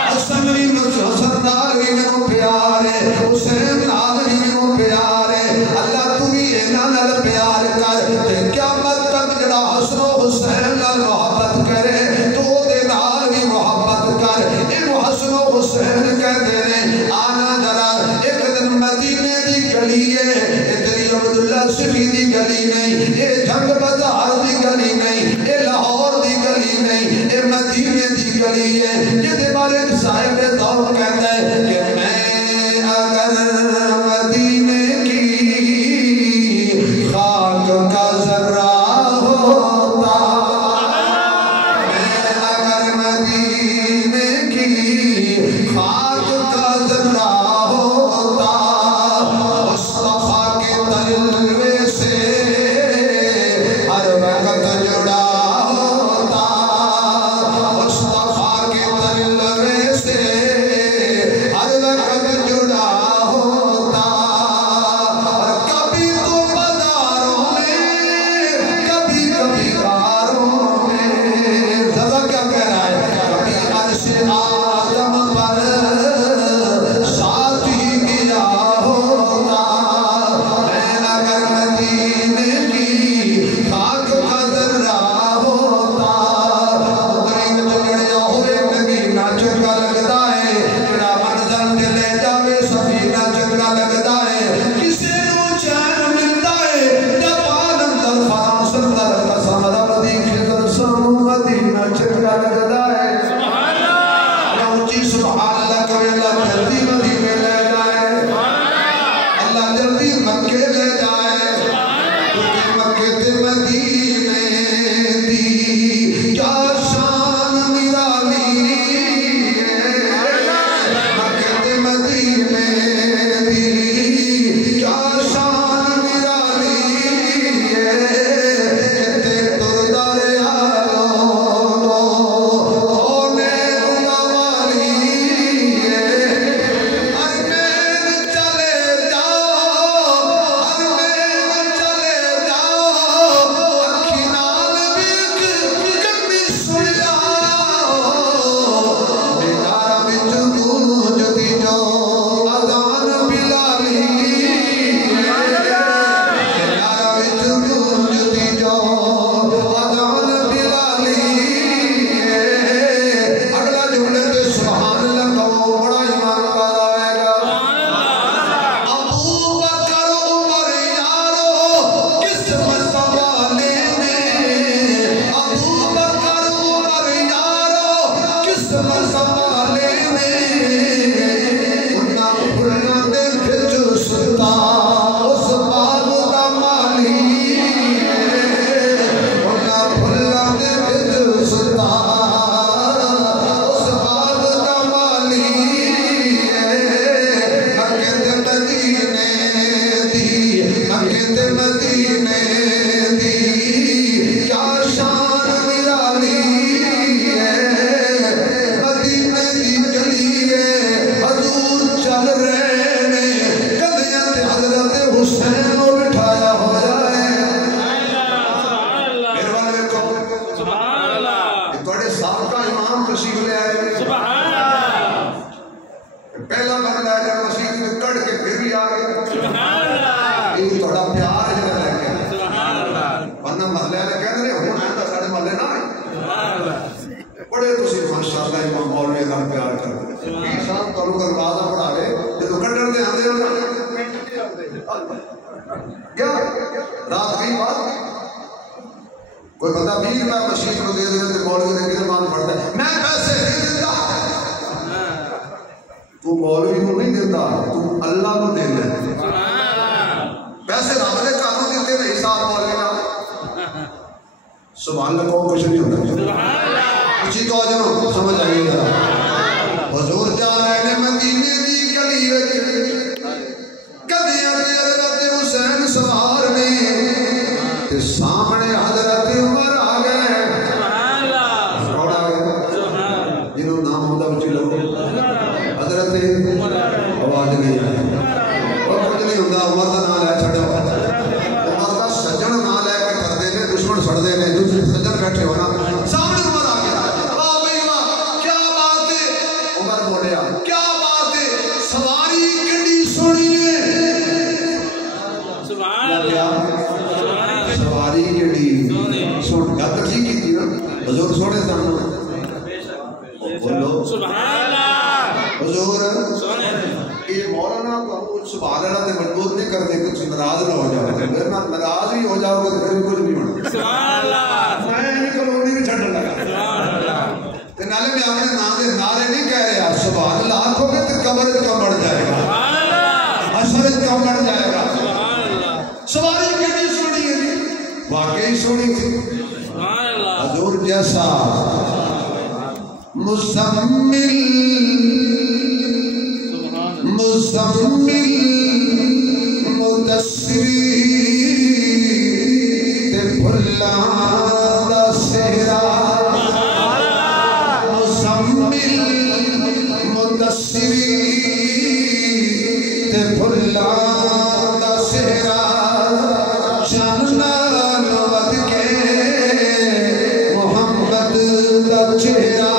حسن بھی حسن نال بھی میرے پیار ہے حسین نال بھی میرے پیار ہے اللہ تو بھی یہ نال پیار کر تے قیامت تک جڑا حسن و حسین نال محبت کرے تو او دے نال بھی محبت کر اینو حسن و حسین کہندے نے آنا ذرا ایک دن مدینے دی گلی ہے ادھر عبداللہ سخی دی گلی نہیں اے جھنگ بازار دی گلی نہیں اے لاہور دی گلی نہیں اے مدینے دی گلی ہے جدے بارے ایک صاحب ذوق کہتا ہے کہ میں اگر مدینے کی خاک کا ذرہ ہوتا میں اگر مدینے کی خاک کا ذرہ ہوتا مصطفیٰ کے تلوے سے ہر وقت جڑا ہوتا مصطفیٰ کے مدینے دی کیا شان نرالی ہے مدینے دی گلی ہے حضور چل رہے نے کدیاں تے حضرت حسین کو بٹھایا ہوا ہے میرے والے دیکھو سبحان اللہ بڑے سابقہ امام تشریف لے آئے پہلا بندہ ہے جب مسیح میں کڑ کے پھر بھی آ گیا یہ تھوڑا پیار ہے جگہ لے کے ورنہ محلے والے کہہ رہے ہوں آئندہ ساڑھے محلے نہ آئے بڑے تسی ماشاءاللہ امام مولوی کا پیار کرتے ہیں صاحب کرو کر بازا پڑھا رہے جب کٹر دے آتے ہیں کیا رات گئی بات کوئی بندہ 20 روپے مسیح کو دے دے تو مولوی نے کدھر مان پڑتا ہے میں پیسے نہیں دیتا تو مولوی کو نہیں دیتا تو اللہ کو دے دے پیسے رب نے کہاں دیتے نہیں حساب مولوی کا سبحان اللہ کو کچھ نہیں ہوتا اسی تو آج سمجھ آئیے گا حضور جا رہے ہیں مدینے دی گلی وچ کدیاں تے حضرت حسین سوار نے تے سامنے حضرت عمر آ گئے سبحان اللہ کون آ گئے جنہوں نام ہوتا بچے لوگ حضرت آواز نہیں آئی اور کچھ نہیں ہوتا عمر کا نام لے چھڑا عمر کا سجن نام لے کے کر دے دشمن سڑ دے دوسرے سجن بیٹھے ہونا سامنے عمر آ گیا واہ بھائی واہ کیا بات ہے عمر بولیا کیا بات ہے سواری کڈی سونی ہے سبحان اللہ سواری کڈی سون گل ٹھیک کی تھی نا حضور سونے سامنے بولو سبحان اللہ حضور یہ مولانا کو سبحان اللہ سے مجبور نہیں کرتے کچھ ناراض نہ ہو جاؤ ورنہ ناراض بھی ہو جاؤ گے تو پھر کچھ نہیں ہونا سبحان اللہ میں کلونی بھی چھڑنے لگا سبحان اللہ تے نالے میں اپنے نام دے نعرے نہیں کہہ رہا سبحان اللہ آنکھوں میں تے قبر کم بڑھ جائے گا سبحان اللہ حشر کم بڑھ جائے گا سبحان اللہ سواری کتنی سونی ہے واقعی سونی تھی سبحان اللہ حضور جیسا مزمل مدثری تے بھلا دا سہرا مزمل مدثری تے بھلا دا سہرا چاننا ود کے محمد دا چہرہ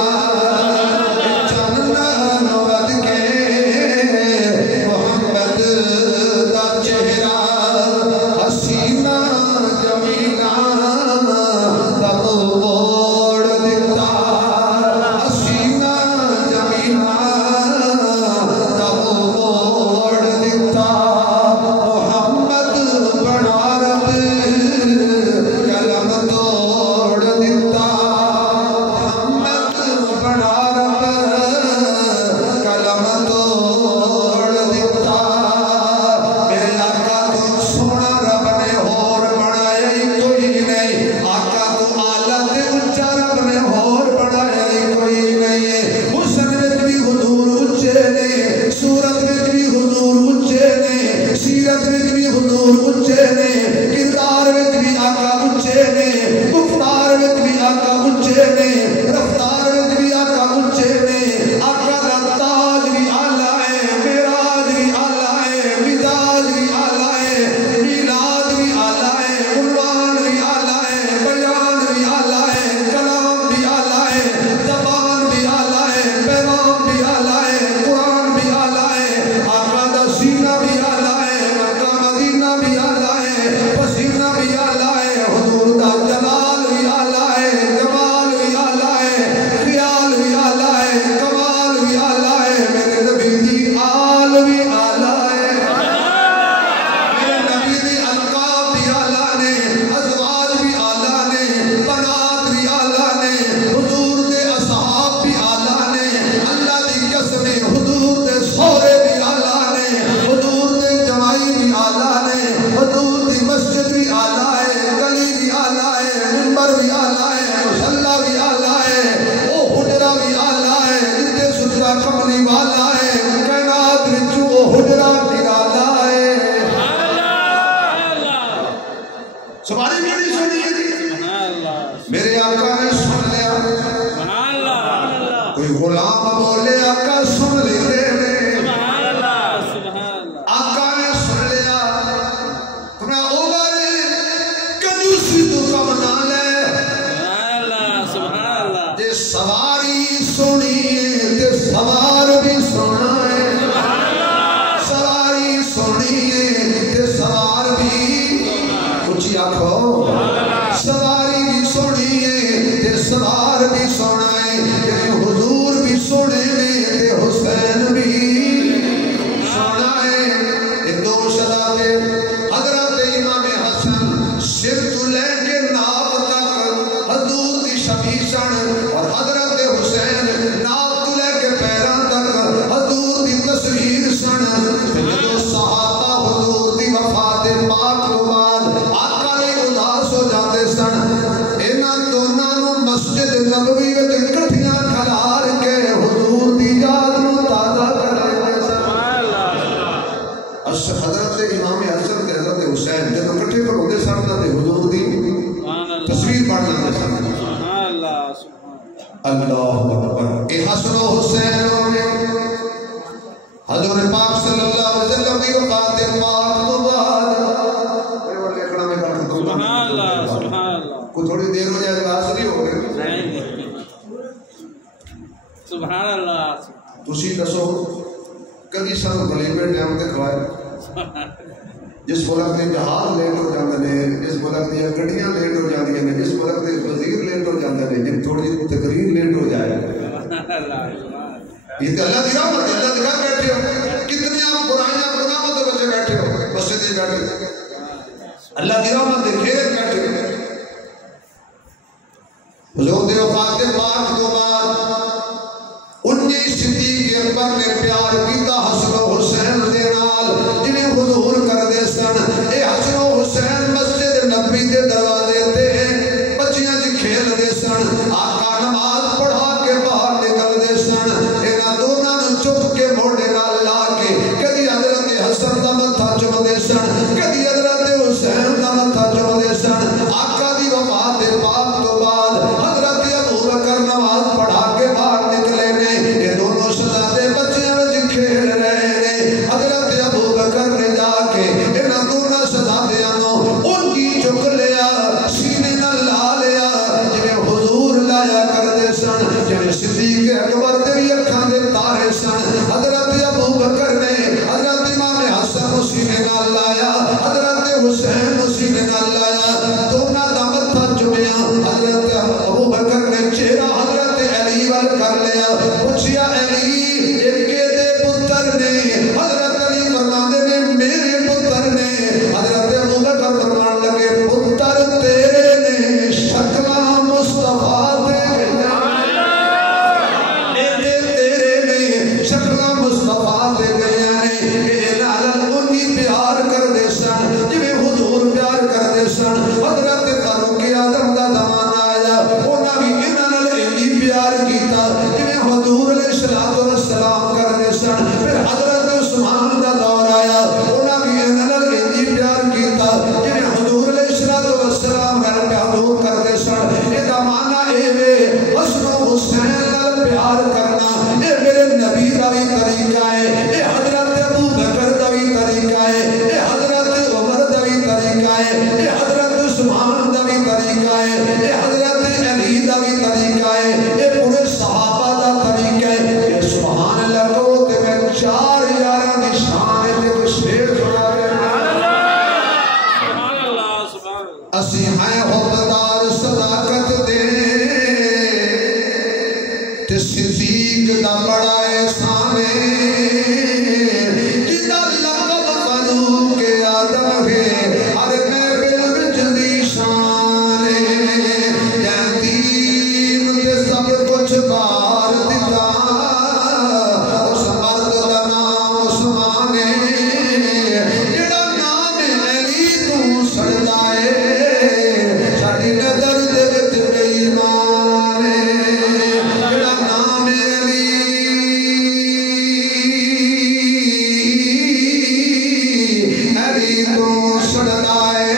سواری بڑی سنی ہے میرے آقا نے سن لیا کوئی غلام بولے آقا سن لیتے آقا نے سن لیا تمہیں او بارے کنجوسی تو کم نہ لے جے سواری سونی ہے تے سوار بھی سونا ہے سواری سونی ہے تے سوار بھی اچھی آنکھو سواری بھی سونی ہے تے سوار بھی سونا ہے حضور بھی سونے نے تے حسین بھی سونا ہے یہ دو شہزادے حضرت امام حسن سر تو لے کے ناپ تک حضور دی شبیشن اور حضرت حسین ناپ تو لے کے پیران تک حضور دی تصویر سن جو صحابہ حضور دی وفات پاک تو بعد آقا نے اداس ہو جاتے سن اینا دونوں نو مسجد نبوی وچ اکٹھیاں کھلار کے حضور دی یاد نو تازہ کر لیتے سن حضرت امام حسن تے حضرت حسین جب اکٹھے پر ہوندے سن تے حضور دی تصویر پڑھ لیتے سن اللہ اکبر اے حسن و حسین ہوئے حضور پاک صلی اللہ علیہ وسلم دی وفات پاک تو بعد کوئی تھوڑی دیر ہو جائے باس نہیں ہو گئے سبحان اللہ تسی دسو کدی سن غلیبے ٹائم تے کھوائے جس ملک دے جہاز لیٹ ہو جاندے نے جس ملک دی گڈیاں لیٹ ہو جاندیاں نے جس ملک دے وزیر لیٹ ہو جاندے نے جن تھوڑی تقریر لیٹ ہو جائے یہ تو اللہ دی رحمت ہے اللہ دی گھر بیٹھے ہو کتنی برائیاں گناہوں تو بچے بیٹھے ہو مسجد میں بیٹھے اللہ دی رحمت دے گھیر بیٹھے ہو حضور دے وفات پاک تو بعد 19 صدیق اکبر نے پیار کیتا حسن و حسین دے نال جنہیں حضور کر دے سن اے حسن و حسین مسجد نبی دے دروازے تے بچیاں جی کھیل دے سن آقا نماز پڑھا کے باہر نکل دے سن اینا دونوں نے چپ کے موڑے نال لا کے کدی حضرت حسن دا متھا چم دے سن کدی حضرت حسین دا متھا چم دے سن آقا دی وفات پاک تو بعد حضرت ابو بکر نماز پڑھا کے باہر نکلے نے یہ دونوں شہزادے بچیاں وچ کھیل رہے نے حضرت ابو بکر نے جا کے انہاں دونوں شہزادیاں نو ان کی چک لیا سینے نال لا لیا جویں حضور لایا کر دے سن جویں صدیق اکبر دے اکھاں دے تارے سن حضرت ابو بکر نے حضرت امام حسن نو سینے نال لایا حضرت حسین نو سینے نال لایا دونوں دا متھا چومیا حضرت ابو بکر نے چہرہ حضرت علی وال کر لیا پوچھیا علی یہ کدے پتر نے حضرت علی فرماندے نے میرے پتر نے حضرت ابو بکر فرمان لگے پتر تیرے نے شکلا مصطفیٰ دے تیرے نے شکلا مصطفیٰ دے گیا نے کہ لالل انہی پیار کر دے سن جویں حضور پیار کر دے سن حضرت فاروق اعظم دا زمانہ آیا انہاں بھی انہاں نال انہی پیار کیتا جویں حضور علیہ الصلوۃ والسلام کر دے سن پھر حضرت عثمان دا دور آیا انہاں بھی انہاں نال انہی پیار کیتا جویں حضور علیہ الصلوۃ والسلام نال پیار کر دے سن اے دا معنی اے وے حسن و حسین نال پیار کرنا اے میرے نبی دا بھی طریقہ ہے اے حضرت ابو بکر دا بھی طریقہ ہے اے حضرت عمر دا بھی طریقہ ہے اے حضرت عثمان دا بھی طریقہ ہے اے حضرت علی دا بھی طریقہ ہے اے پورے صحابہ دا طریقہ ہے اے سبحان اللہ کو تے میں 4 یاراں دی شان تے کوئی شعر سنا دے سبحان اللہ اسی ہیں حبدار صداقت دے تے صدیق دا بڑا احسان ہے جدا لقب فاروق اعظم ہے ہر محفل وچ دی شان ہے یتیم تے سب کچھ بار دتا اس مرد دا نام عثمان ہے جڑا نام علی تو سڑدا ہے ساڈی نظر دے وچ بے ایمان ہے جڑا نام علی علی تو سڑدا ہے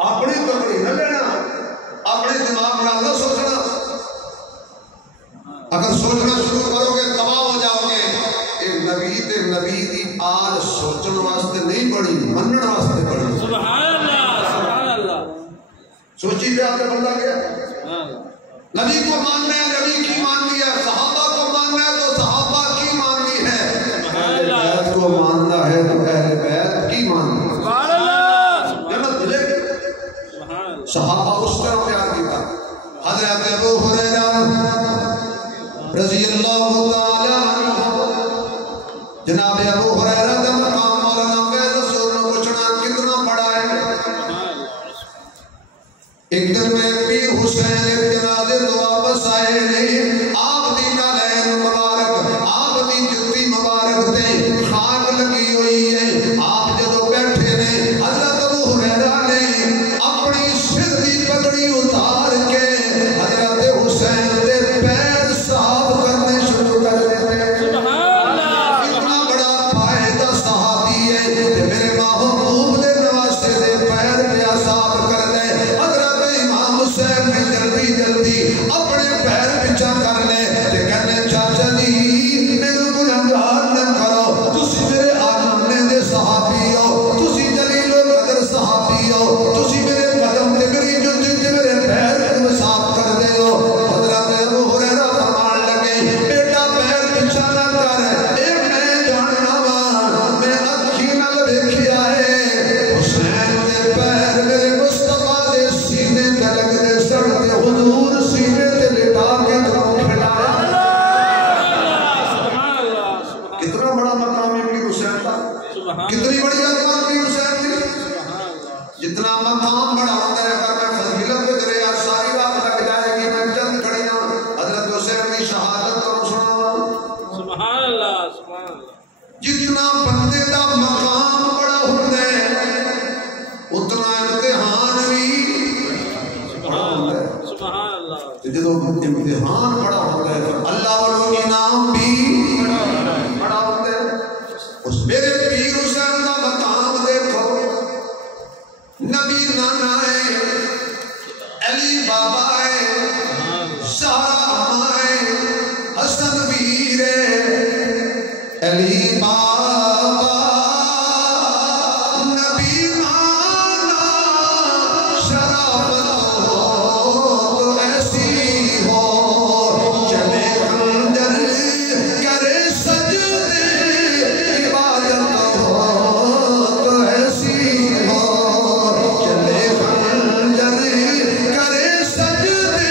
اپنی تکڑی نہ لینا، اپنے دماغ نہ نہ سوچنا. اگر سوچنا شروع کرو گے تباہ ہو جاؤ گے. ایک نبی دی آج سوچن واسطے نہیں بڑی، منن واسطے بڑی. سبحان اللہ سبحان اللہ. سوچی پہ آتے بندہ گیا. نبی کو ماننا ہے، نبی کی ماننی ہے. صحابہ کو ماننا ہے تو صحابہ کی ماننی ہے. اہل بیت کو ماننا ہے تو اہل بیت کی ماننی ہے. سبحان اللہ. جنت ملے گی. سبحان اللہ. صحابہ اس طرح پیار کیا. حضرت ابو ہریرہ رضی اللہ تعالی عنہ، جناب ابو ہریرہ کا مقام مولانا فیض رسول نے پوچھنا کتنا بڑا ہے. ایک دن میں پیر حسین ایک جنازے تو واپس آئے نہیں. آپ دی نالین مبارک، آپ دی جتی مبارک تے خاک لگی ہوئی ہے. آپ جدو بیٹھے نے حضرت ابو ہریرہ نے اپنی سر دی پگڑی اتار کے حضرت حسین دے پیر صاف کرنے شروع کر دیتے. اتنا بڑا فائدہ صحابی ہے کہ میرے محبوب دے نواسے دے پیر پیا صاف کر دے. حضرت امام حسین نے جلدی جلدی اپنے پیر پیچھا کر لے تے کہنے چاچا جی میرے گنہگار نہ کرو، تسی میرے آجانے دے صحابی ہو، تسی جلیل و قدر صحابی ہو، تسی میرے قدم تے میری جُت تے میرے پیر تم صاف کر دے ہو. حضرت ابو ہریرہ فرمان لگے بیٹا پیر پیچھا نہ کر، اے میں جاننا وا میں اکھی نال ویکھیا ہے حسین دے پیر میرے مصطفیٰ دے سینے تے لگدے سن تے حضور سینے تے لٹا کے کھلایا. سبحان اللہ. سبحان کتنا بڑا مقام ہے امیر حسین کا، سبحان کتنی بڑی عظمت امیر حسین کی. اللہ. جتنا مقام بڑا ہوتا ہے اگر میں فضیلت پہ چلے آج ساری رات لگ جائے گی. میں چند کھڑیاں حضرت حسین کی شہادت کو سناواں. سبحان اللہ. سبحان اللہ. جتنا بندے دا مقام بڑا ہوتا ہے اتنا امتحان بھی بڑا ہوتا ہے. سبحان اللہ. جدو امتحان بڑا ہوتا ہے تو اللہ والوں کے نام بھی بڑا ہوتا ہے. اس میرے پیر حسین کا مقام دیکھو، نبی نانا ہے، علی بابا ہے، سارا اماں ہے، حسن ویر ہے. علی بابا نبی نانا شرافت ہو تو ایسی ہو، چلے خنجر کرے سجدے عبادت ہو تو ایسی ہو، چلے خنجر کرے سجدے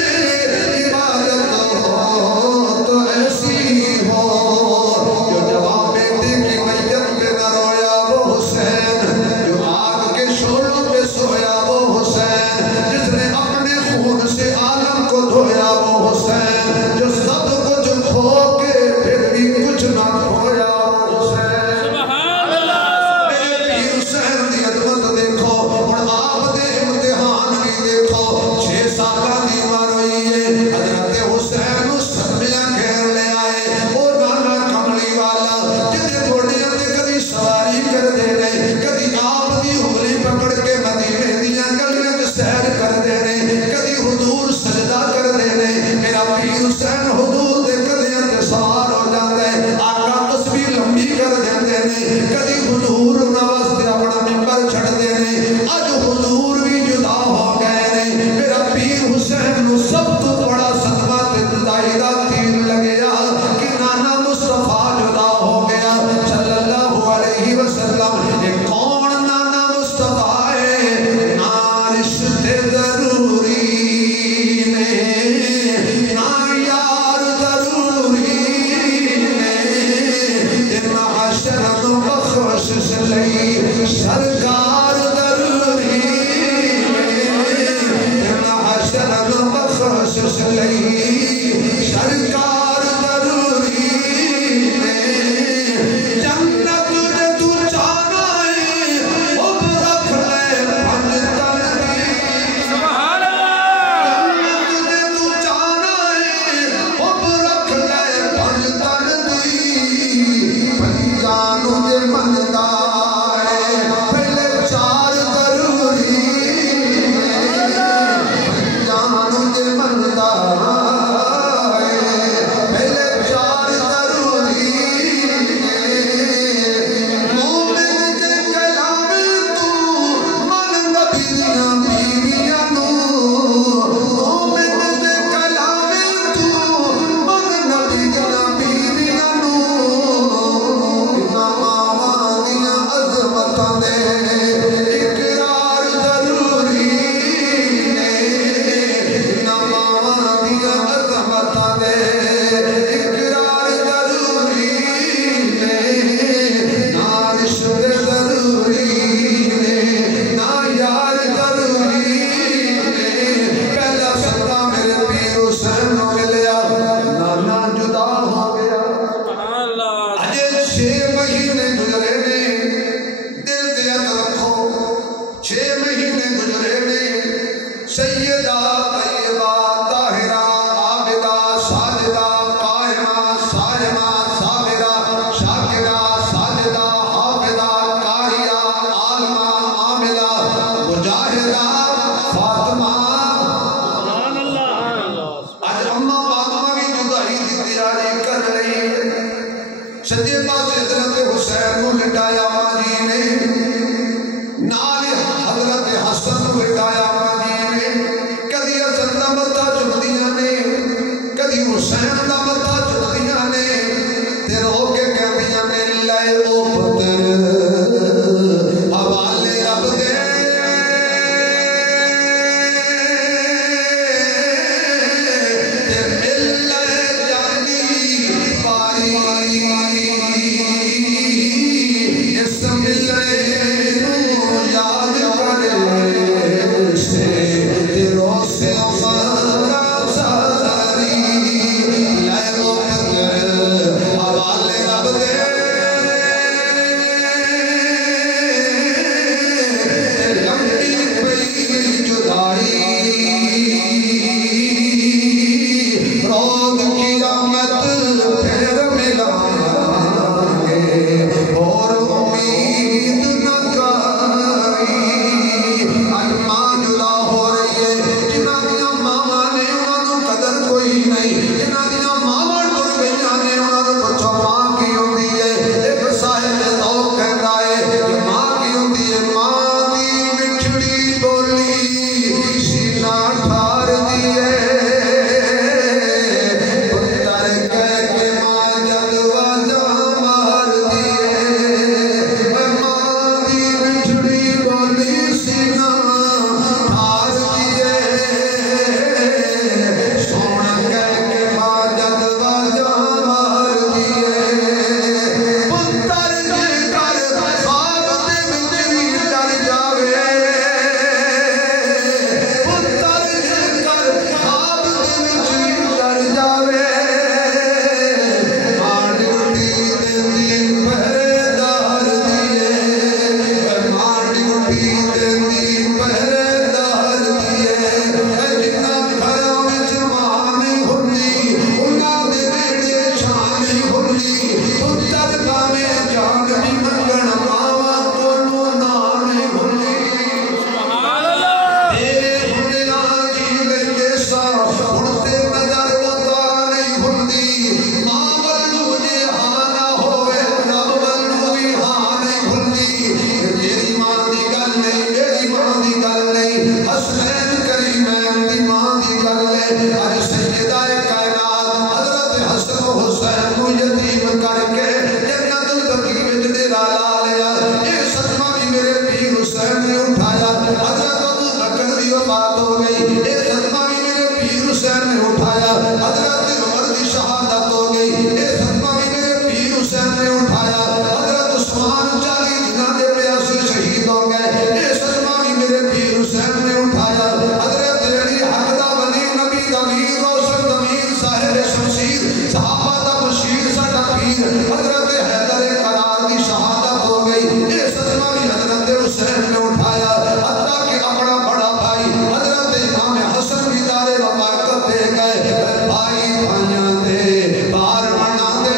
وفات ہو گئی، یہ صدمہ بھی میرے پیر حسین نے اٹھایا، حضرت عمر کی شہادت ہو گئی، یہ صدمہ بھی میرے پیر حسین نے اٹھایا، حضرت عثمان 40 جنہ دے پیاسے شہید ہو گئے، یہ صدمہ بھی میرے پیر حسین نے اٹھایا، حضرت علی حق دا ولی نبی دا ویر روشن ضمیر صاحب شمشیر صحابہ دا بشیر ساڈا پیر حضرت حیدر قرار دی شہادت ہو گئی، یہ صدمہ بھی حضرت حسین نے اٹھایا، حتیٰ کہ اپنا بڑا بھائی حضرت امام حسن بھی دار وفات دے گئے، بھائی بھائیاں دے بار بنا دے،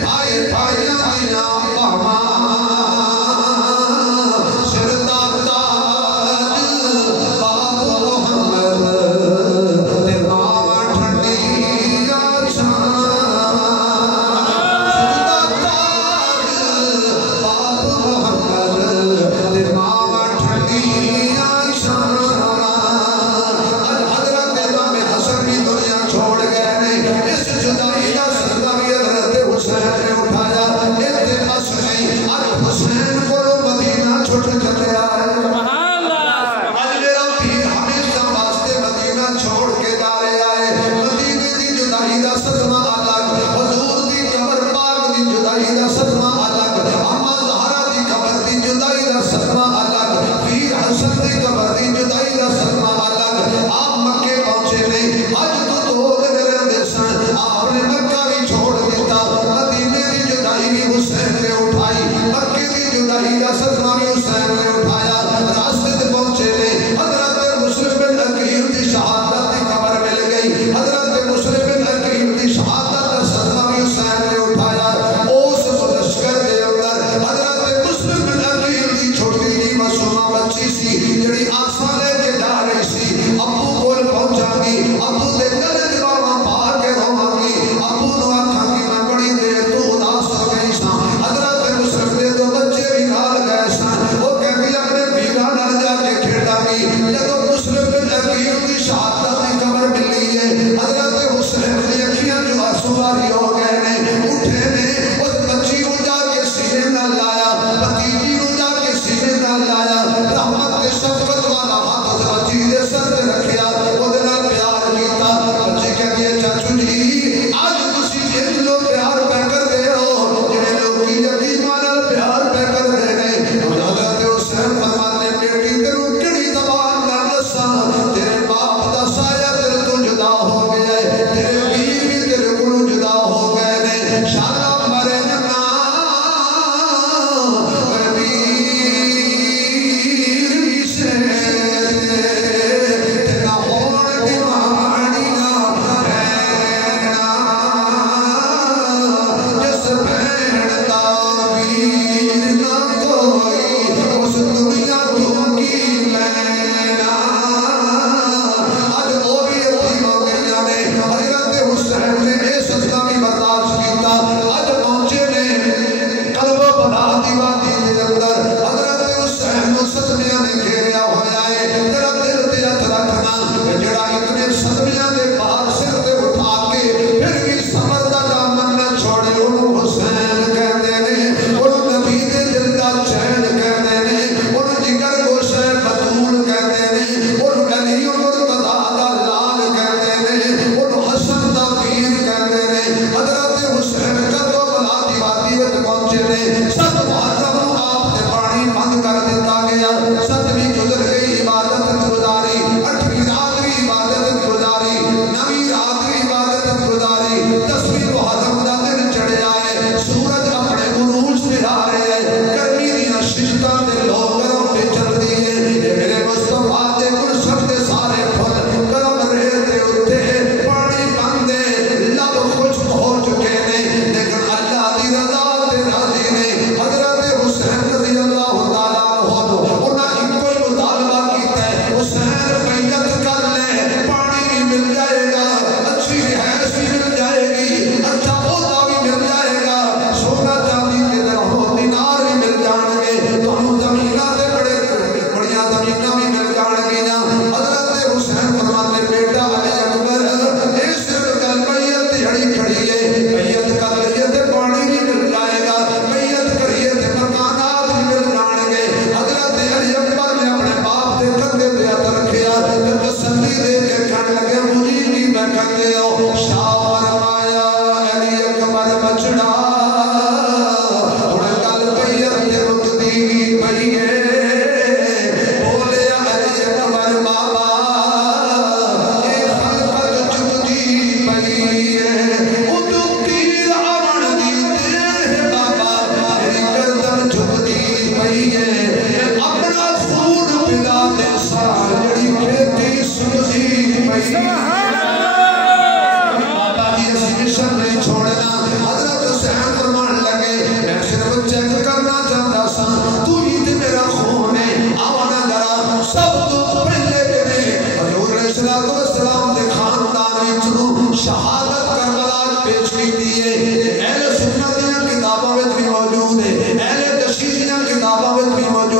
بھائی بھائیاں دیاں پاواں وہ کہتی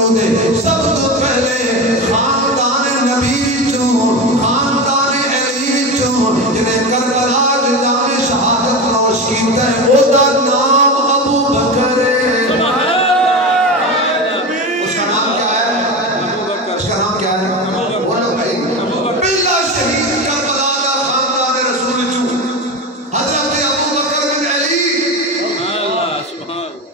موجود ہے سب تو پہلے خاندان نبی چوں خاندان علی چوں جنہیں کربلا جان شہادت نوش کیتا ہے او دا نام ابو بکر ہے اس کا نام کیا ہے اس کا نام کیا ہے بولو بھائی پہلا شہید کربلا دا خاندان رسول چوں حضرت ابو بکر بن علی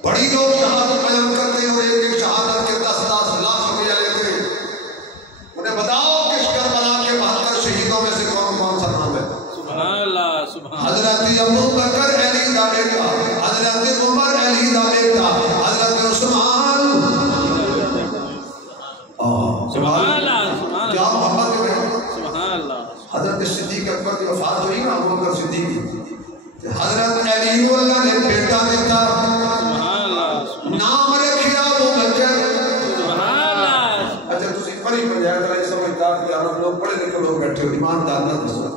بڑی لوگ شہادت بیان کرتے ہیں اور ایک ایک شہادت کے 10-10 لاکھ روپیہ لیتے ہیں انہیں بتاؤ کہ کربلا کے 72 شہیدوں میں سے کون کون سا نام ہے حضرت ابو بکر علی دا بیٹا حضرت عمر علی دا بیٹا حضرت عثمان کیا محبت ہے حضرت صدیق اکبر کی وفات ہوئی نا ابو بکر صدیق حضرت علی اللہ نے بیٹا دیتا نام رکھیا ابو بکر اچھا تسی پڑھی پنجاب کا سمجھدار کہ عرب لوگ بڑے لکھے لوگ بیٹھے ہو ایماندار نہ دسو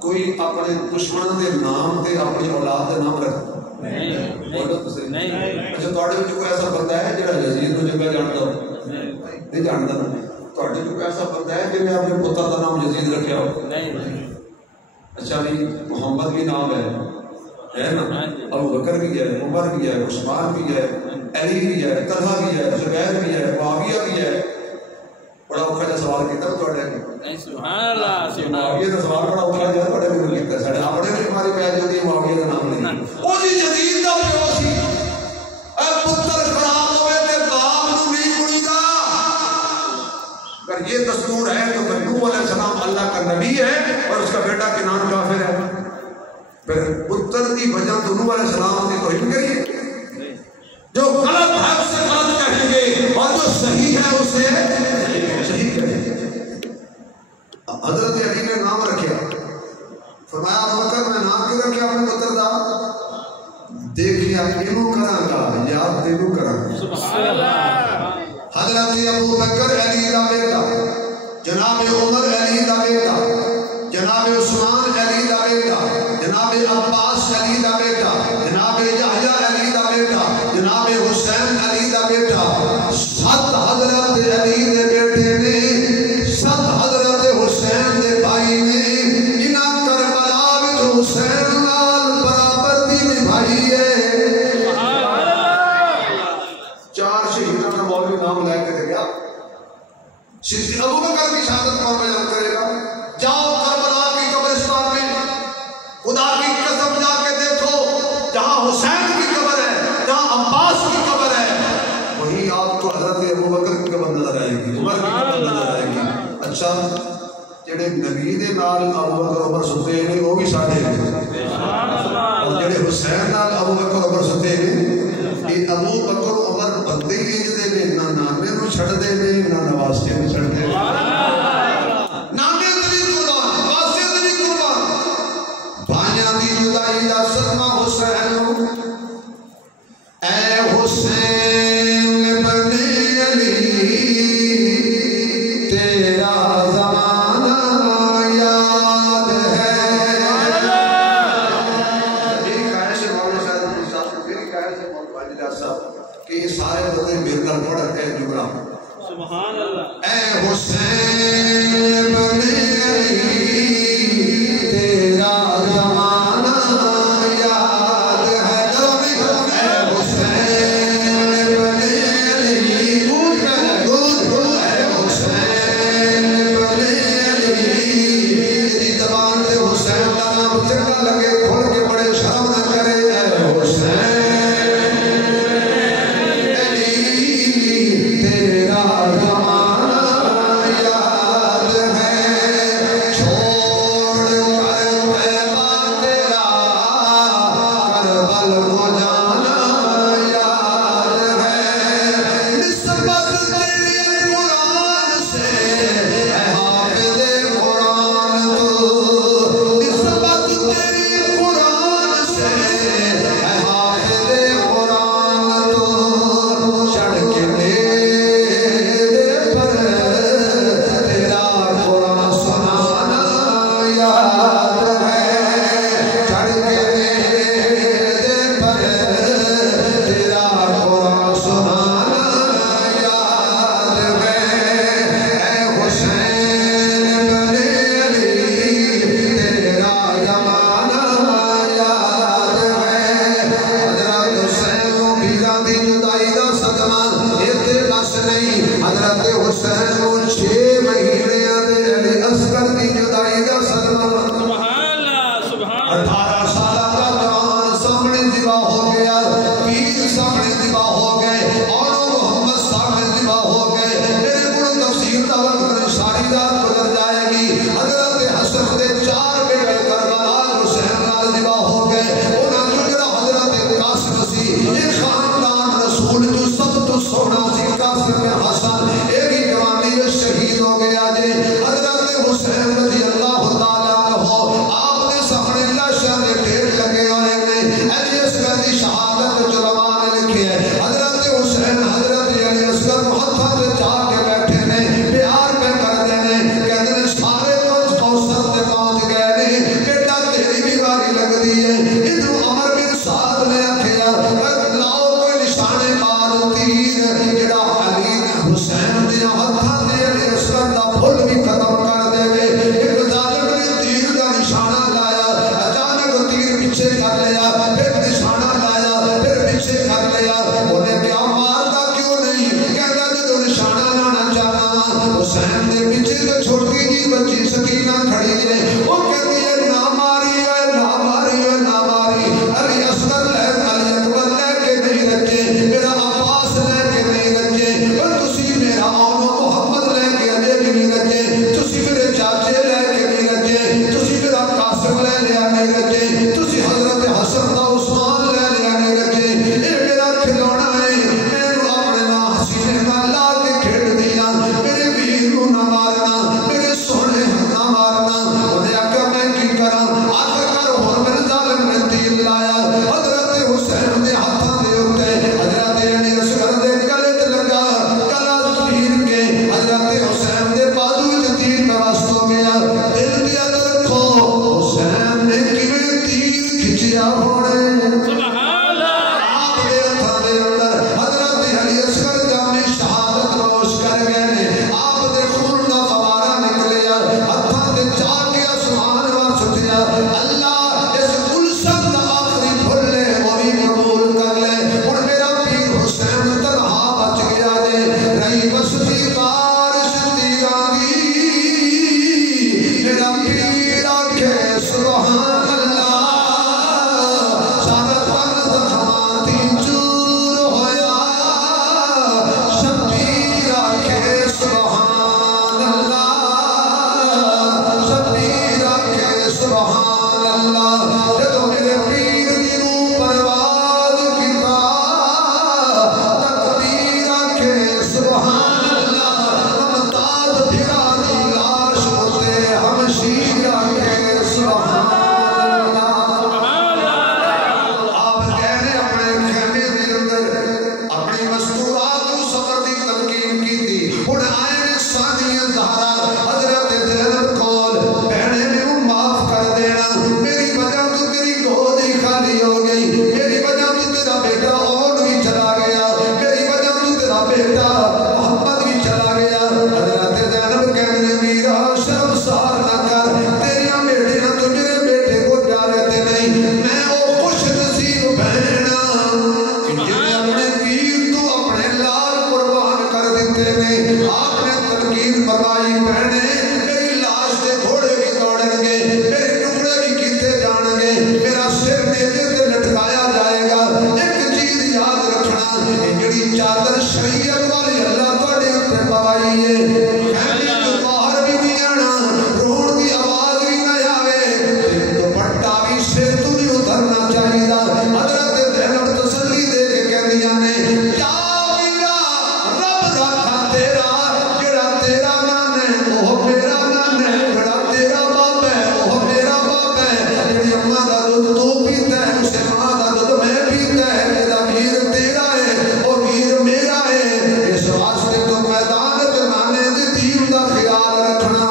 کوئی اپنے دشمن دے نام تے اپنی اولاد دے نام رکھ نہیں اچھا تواڈے وچ کوئی ایسا بندہ ہے جڑا یزید نو جگہ جاندا ہو نہیں جاندا نا تواڈے وچ کوئی ایسا بندہ ہے جس نے اپنے پتر دا نام یزید رکھیا ہو نہیں اچھا بھی محمد بھی نام ہے نا ابو بکر بھی ہے عمر بھی ہے عثمان بھی ہے علی بھی ہے طلحہ بھی ہے زبیر بھی ہے معاویہ بھی ہے بڑا اوکھا جا سوال کیتا تو تواڈے سبحان اللہ معاویہ دا سوال بڑا اوکھا جا تواڈے کو کیتا ساڈے اپنے بھی ہماری پہ جاندی معاویہ دا نام نہیں او جی یزید دا پیو سی اے پتر خراب ہوئے تے باپ نو نہیں منیدا اگر یہ دستور ہے تو نوح علیہ السلام اللہ کا نبی ہے اور اس کا بیٹا کنان کافر ہے پھر پتر دی وجہ تو نوح علیہ السلام کی توہین کریے جو غلط ہے اسے غلط کہیں گے اور جو صحیح ہے اسے صحیح کہیں گے حضرت علی نے نام رکھیا فرمایا ابو بکر میں نام کیوں رکھیا اپنے پتر دا دیکھیا اینو کراں گا یا تینو کراں سبحان اللہ حضرت ابو بکر علی دا بیٹا جناب عمر علی دا بیٹا جناب عثمان علی دا بیٹا جناب عباس علی دا بیٹا جناب یحییٰ علی دا بیٹا جناب حسین علی دا بیٹا 7 حضرت علی دے بیٹے نے 7 حضرت حسین دے بھائی نے انہاں کربلا وچ حسین نال برابر دی نبھائی ہے 4 شہیداں دا مولوی نام لے کے گیا صدیق ابو بکر کی شہادت کون بیان کرے گا جاؤ کربلا کی قبرستان میں خدا کی قسم جا کے دیکھو جہاں حسین کی قبر ہے جہاں عباس کی قبر ہے وہیں آپ کو حضرت ابو بکر کی قبر نظر آئے گی عمر کی قبر نظر آئے گی اچھا جڑے نبی دے نال ابو بکر عمر ستے نے وہ بھی ساڈے نے اور جڑے حسین نال ابو بکر عمر ستے نے یہ ابو بکر عمر بندے ہی انج دے نے نہ نانے نو چھڑ دے نے نہ نواسے نو چھڑ دے نانے تے قربان نواسے تے قربان بھائیاں دی جدائی دا صدمہ حسین اے حسین بن علی تیرا زمانہ یاد ہے ایک آئے سے مولانا صاحب صاحب ایک آئے سے مولانا صاحب کہ یہ سارے بندے میرے نال پڑھ کے جملہ سبحان اللہ اے حسین بن علی تیرا زمانہ یاد ہے اے حسین بن علی اے حسین بن علی تیری زبان سے حسین کا نام چنگا لگے کھول کے بڑے شرم نہ کرے اے حسین علی تیرا زمانہ حضرت حسین کو 6 مہینے دے علی اصغر دی جدائی دا صدمہ سبحان اللہ سبحان اللہ 18 سالہ کا جوان سامنے ذبح ہو گیا پیر سامنے ذبح ہو گئے اور محمد سامنے ذبح ہو گئے میرے کو تفسیر کا وقت ساری رات گزر جائے گی حضرت حسن دے 4 بیٹے کربلا حسین نال ذبح ہو گئے انہاں جو جڑا حضرت قاسم سی یہ خاندان رسول جو سب تو سونا سی قاسم حسن ایک ہی جوانی میں شہید ہو گیا جی حضرت حسین رضی اللہ تعالی عنہ آپ نے سامنے لاشاں دے ڈھیر لگے ہوئے نے علی اصغر دی شہادت علماء نے لکھی ہے حضرت حسین حضرت علی اصغر ہاتھاں تے جا کے بیٹھے نے پیار پہ کر دینے کہتے ہیں سارے کوثر تے پہنچ گئے نے بیٹا تیری بھی باری لگ دی ہے ادھر عمر بن سعد نے آکھیا لاؤ کوئی نشانے مار تیر جڑا علی حسین دے ہاتھاں تے علی اصغر دا پھل بھی ختم کر دے ایک ظالم نے تیر دا نشانہ لایا اچانک تیر پیچھے کر لیا پھر نشانہ لایا پھر پیچھے کر لیا انہیں کیا مارتا کیوں نہیں کہتا جدو نشانہ لانا چاہنا حسین نے پیچھے تو چھوٹی جی بچی سکینہ کھڑی ہے وہ کہتی ہے نہ ماری ہے نہ ماری ہے نہ ماری علی اصغر علی اکبر لے کے نہیں رکھے میرا عباس لے کے نہیں رکھے اور تسی میرا آن محمد لے کے اجے بھی نہیں رکھے تسی میرے چاچے لے کے نہیں رکھے تسی میرا قاسم لے لیا نہیں رکھے تسی حضرت حسن دا عثمان لے لیا نہیں رکھے اے میرا کھلونا ہے میں اپنے نام حسینے نہ لا کے کھیڑ دیا میرے ویر کو نہ مارنا میرے سونے نہ مارنا انہیں آکا میں کی کرا آکا کر اور میرے ظالم نے تیر لایا حضرت حسین دے ہاتھاں دے ہوتے حضرت علی اصغر دے گلے تے لگا گلا تیر کے حضرت حسین دے بازو وچ تیر پہ واسط ہو گیا دل دی اندر رکھو حسین نے کیویں تیر کھچیا ہونے سبحان اللہ آپ دے ہاتھاں دے اندر حضرت علی اصغر جامع شہادت نوش کر گئے نے آپ دے خون دا فوارہ نکلیا ہاتھاں تے جا کے آسمان ول سٹیا اللہ اس گلشن دا آخری پھل لے وہ بھی قبول کر لے اور میرا پیر حسین تنہا بچ گیا جے رہی بستی بارش تیراں دی میرا پیر آکھے سبحان اللہ سارا تن زخماں دی چور ہویا شبیر آکھے سبحان اللہ شبیر آکھے سبحان اللہ جدو میرے پیر دی روح پرواز کیتا تکبیر آکھے سبحان اللہ ممتاز پھرا دی لاش ہوتے ہمشیر آکھے سبحان اللہ آپ کہنے اپنے خیمے دے اندر اپنی مستورات و صبر دی تلقین کی تھی ہن آئے نے ثانیہ زہرا حضرت زینب کول بہنے میں معاف کر دینا میری وجہ تو تیری گود ہی خالی ہو گئی میری وجہ تو تیرا بیٹا اور بھی چلا گیا میری وجہ تو تیرا بیٹا محمد بھی چلا گیا حضرت زینب کہنے میرا شرمسار نہ کر تیریاں بیٹیاں تو میرے بیٹے کو جارتے نہیں میں وہ خوش نصیب بہن جنہیں اپنے پیر تو اپنے لال قربان کر دیتے نے آپ نے تلقین فرمائی بہنے میری لاش دے گھوڑے بھی دوڑیں گے میرے ٹکڑے بھی کیتے جان گے میرا سر نیزے تے لٹکایا جائے گا ایک چیز یاد رکھنا جڑی چادر شریعت والی اللہ تواڈے اوپر پوائی ہے خیمے تو باہر بھی نہیں آنا روڑ دی آواز بھی نہ آوے دوپٹہ بھی سر تو نہیں اترنا چاہیے حضرت زینب تسلی دے کے کہندیاں نے یا میرا رب رکھا تیرا جڑا تیرا نام ہے وہ میرا نام ہے جڑا تیرا باپ ہے وہ میرا باپ ہے جڑی اماں دا دودھ تو پیتا ہے اسے ماں دا دودھ میں پیتا ہے جڑا ویر تیرا ہے وہ ویر میرا ہے اس واسطے تو میدان وچ نانے دی دین دا خیال رکھنا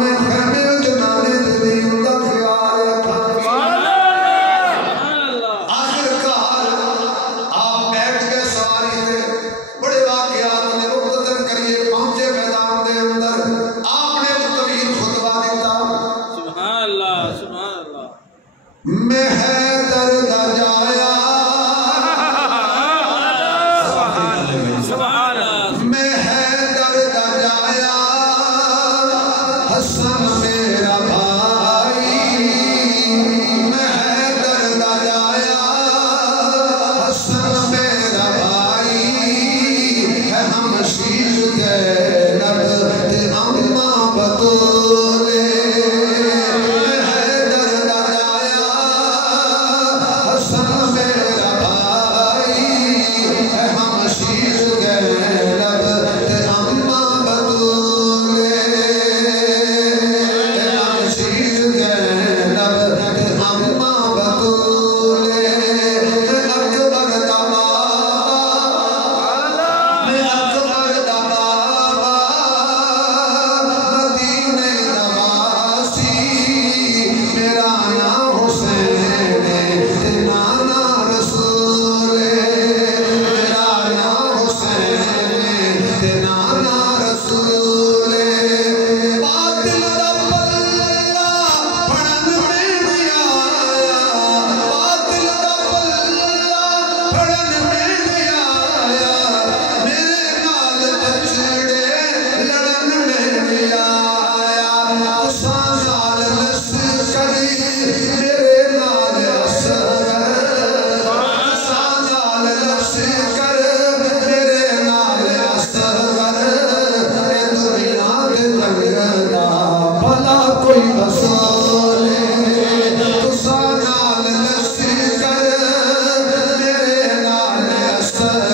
میں خیمے وچ نانے دی دین دا خیال رکھنا سبحان اللہ آخر کار آپ بیٹھ کے سواری تھے بڑے واقعات نے مختصر کریے پہنچے میدان دے اندر آپ نے ایک طویل خطبہ دیتا سبحان اللہ سبحان اللہ میں حیدر دا جایا سبحان اللہ میں حیدر زینب تے اماں بطول حیدر دا جایا حسن میرا بھائی ہم شیر زینب تے اماں بطول ہم شیر زینب تے اماں بطول اکبر دا بابا میں اکبر دا بابا مدینے دا واسی میرا نام حسین تے نانا رسول میرا نام حسین تے نانا رسول باطل دا پلہ پڑھن میں نہیں آیا باطل دا پلہ پڑھن میں نہیں آیا میرے نال بچڑے لڑن میں نہیں آیا تساں نال لشکری میرے نال اصغر تساں نال لشکر میرے نال اصغر اے دنیا دے لنگدا بھلا کوئی رسول تساں نال لشکر میرے نال اصغر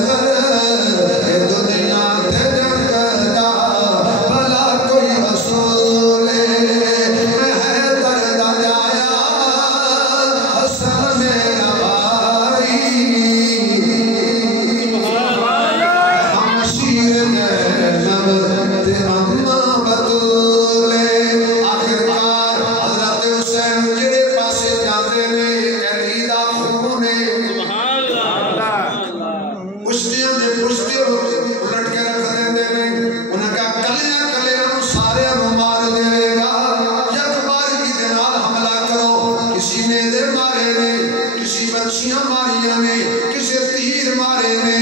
اے دنیا دے لنگدا بھلا کوئی رسول میں حیدر دا جایا حسن میرا بھائی ہم شیر زینب تے اماں بطول آخرکار حضرت حسین جڑے پاسے جاندے نے علی دا خون ہے پشتیاں دے پشتے الٹ کے رکھ دیندے نے انہاں کہا کلیاں کلیاں نوں سارے نوں مار دے گا یک بار کی دے نال حملہ کرو کسی میدے مارے نے کسی بچیاں ماریاں نے کسی تیر مارے نے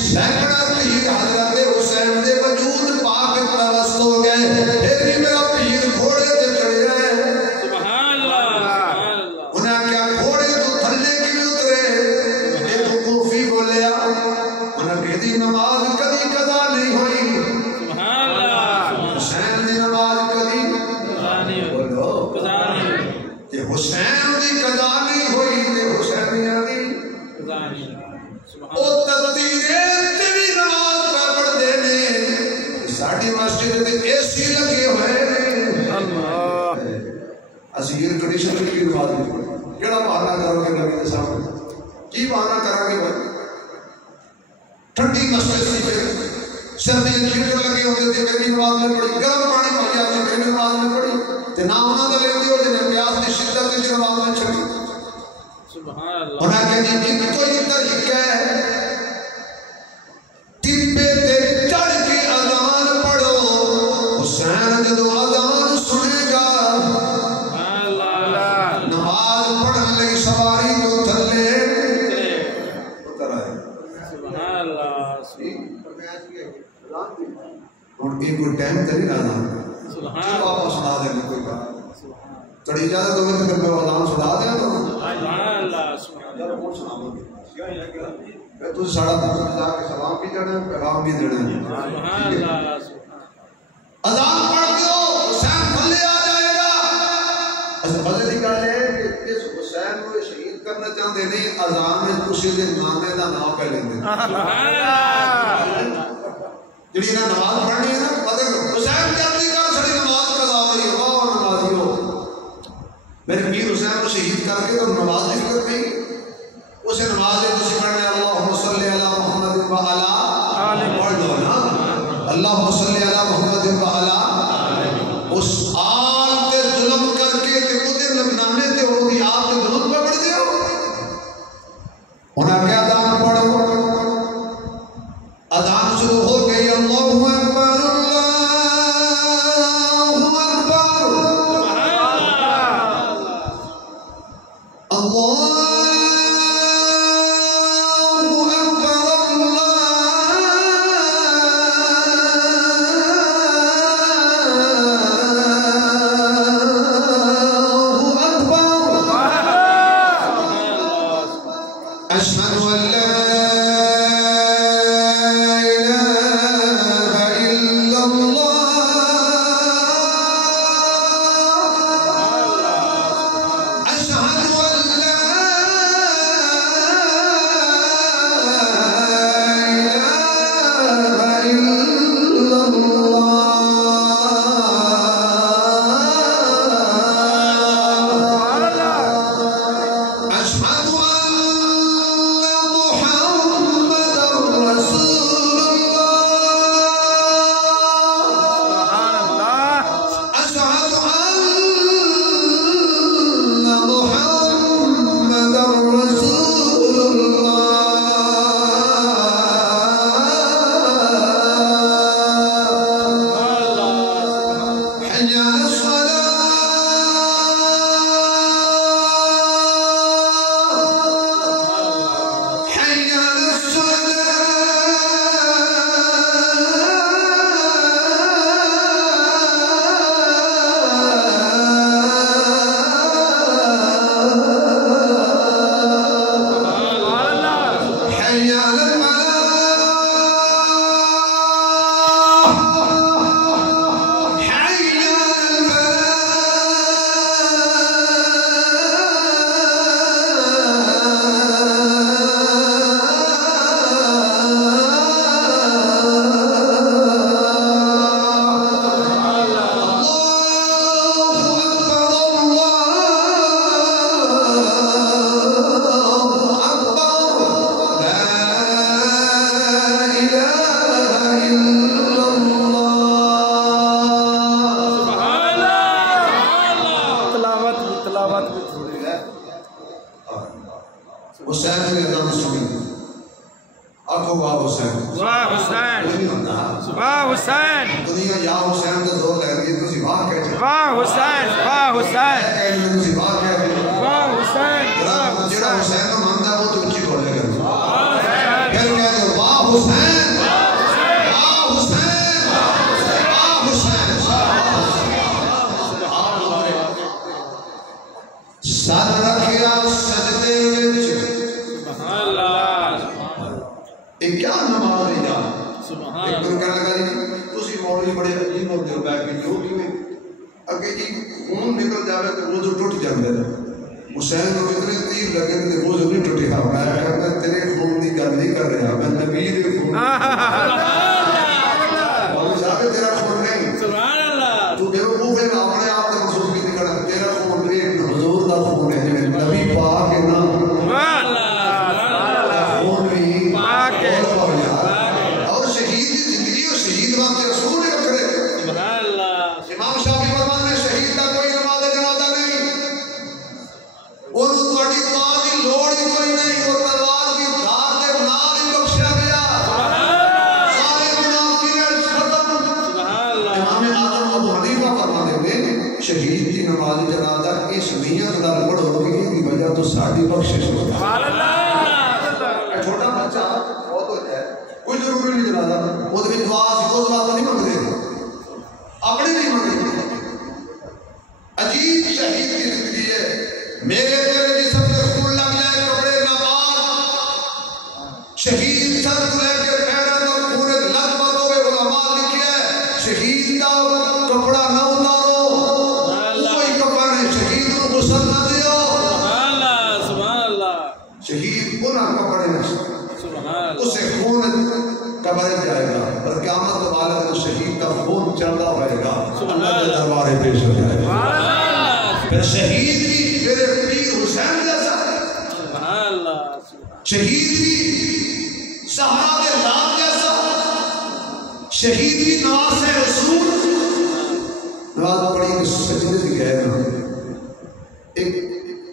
سینکڑا تیر حضرت حسین دے وجود پاک پرست ہو گئے پھر بھی میرا پیر گھوڑے تے چڑھیا ہے انہاں کیا گھوڑے تو تھلے کیوں اترے ایک کوفی بولیا انہاں کہ دی نماز کدی قضا نہیں ہوئی حسین دی نماز کدی بولو کہ حسین دی قضا نہیں ہوئی تے حسینیاں دی او تدبیریں تے بھی نماز پڑھ دے نے ساڈی مسجد تے اے سی لگے ہوئے نے اسی ایئر کنڈیشن کی نماز نہیں پڑھی کیڑا بہانہ کرو گے نبی دے سامنے کی بہانہ کرو گے بھائی ٹھنڈی مسجد سی پھر سردی ہیٹر لگے ہوتے تھے پھر بھی نماز نہیں پڑھی گرم پانی مہیا سی پھر بھی نماز نہیں پڑھی تے نہ انہاں دا لیندی ہو جے پیاس دی شدت وچ نماز نہیں چھڑی انہاں کہ جی ایک کوئی طریقہ ہے ٹپے تے چڑھ کے اذان پڑھو حسین جدو اذان سنے گا نماز پڑھن لئی سواری تو تھلے اتر آئے اور ایک کوئی ٹائم تے نہیں رہنا چلو آپ سنا دیں کوئی بات تھوڑی اجازت ہوگی تو پھر میں اذان سنا دیں تو تو ساڑھا دن جا کے سلام بھی دینا ہے پیغام بھی دینا ہے اذان پڑھ دو حسین تھلے آ جائے گا اچھا مزے کی گل ہے کہ اس حسین کو شہید کرنا چاہتے نہیں اذان میں اسی دن نامے دا نام پہ لیندے جڑی نہ نماز پڑھنی ہے نا پتہ حسین جلدی کر سڑی نماز قضا ہو رہی ہے واہ نمازیو میرے پیر حسین کو شہید کر کے تو نماز کی فکر نہیں اسے نماز ہے تسی پڑھنے اللہم صلی علی محمد و علی پڑھ دو نا اللہم صلی علی محمد و علی اس آل تے ظلم کر کے تے خود نامے تے ہو دی آپ تے ظلم پہ پڑھ دیو انہاں کیا دان پڑھو اذان شروع ہو گئی اللہ اکبر اللہ اکبر اللہ واہ حسین کوئی نہیں ہوتا واہ حسین دنیا یا حسین کا زور لے رہی ہے تسی واہ کہہ چاہتے واہ حسین واہ حسین تسی واہ کہہ رہے واہ حسین جڑا حسین کو مانتا ہے وہ تو اچھی بولے گا واہ حسین پھر کہہ دو واہ حسین واہ حسین واہ حسین سر رکھیا سجدے وچ سبحان اللہ یہ کیا نماز ہے یار سبحان ایک اللہ دن کہنے لگا جی تسی مولوی بڑے عجیب ہوتے ہو بیٹھ کے جو کیوں اگے جی خون نکل جاوے تو وضو ٹوٹ جاندے نے حسین کو اتنے تیر لگے تے وضو نہیں ٹوٹیا میں کہتا تیرے خون دی گل نہیں کر رہا میں نبی دے خون اور صاحب تیرا خون نہیں سبحان اللہ تو دیو وہ پھر اپنے آپ کو محسوس بھی نہیں کرنا تیرا خون یہ حضور دا خون ہے نبی پاک ہے نا سبحان اللہ خون بھی پاک ہے اور شہید کی زندگی اور شہید واسطے رسول نے کرے سبحان اللہ امام شافعی فرماتے ہیں شہید کا کوئی نماز جنازہ نہیں وہ تواڈی دعا دی لوڑ ہی کوئی نہیں وہ تلوار کی دھار دے نال ہی بخشیا گیا سارے گناہ کیے ختم سبحان اللہ امام اعظم ابو حنیفہ فرماتے ہیں شہید کی نماز جنازہ اس نیت نال پڑھو کہ اس کی وجہ تو ساری بخشش ہو جائے سبحان اللہ چھوٹا بچہ بہت ہو جائے کوئی ضروری نہیں جنازہ وہ تو دعا سی وہ دعا تو نہیں منگتے اپنی نہیں منگتے عجیب شہید کی زندگی ہے میرے تیرے جسم سے خون لگ جائے کپڑے ناپاک شہید سر لے کے پیروں اور پورے لگ بتوں میں علماء لکھے ہے شہید کا کپڑا نہ اتارو کوئی کپڑا نہیں شہید کو غسل نہ دیو سبحان اللہ سبحان اللہ شہید پناہ کپڑے نہ سبحان اللہ اسے خون قبر جائے گا اور قیامت والے دن شہید کا خون چلتا ہوئے گا اللہ کے دربار پیش ہو جائے گا پھر شہید بھی میرے پیر حسین جیسا سبحان اللہ شہید بھی سہارا دے لال جیسا شہید بھی نواز رسول نواز بڑی سجدے دی گئے نا ایک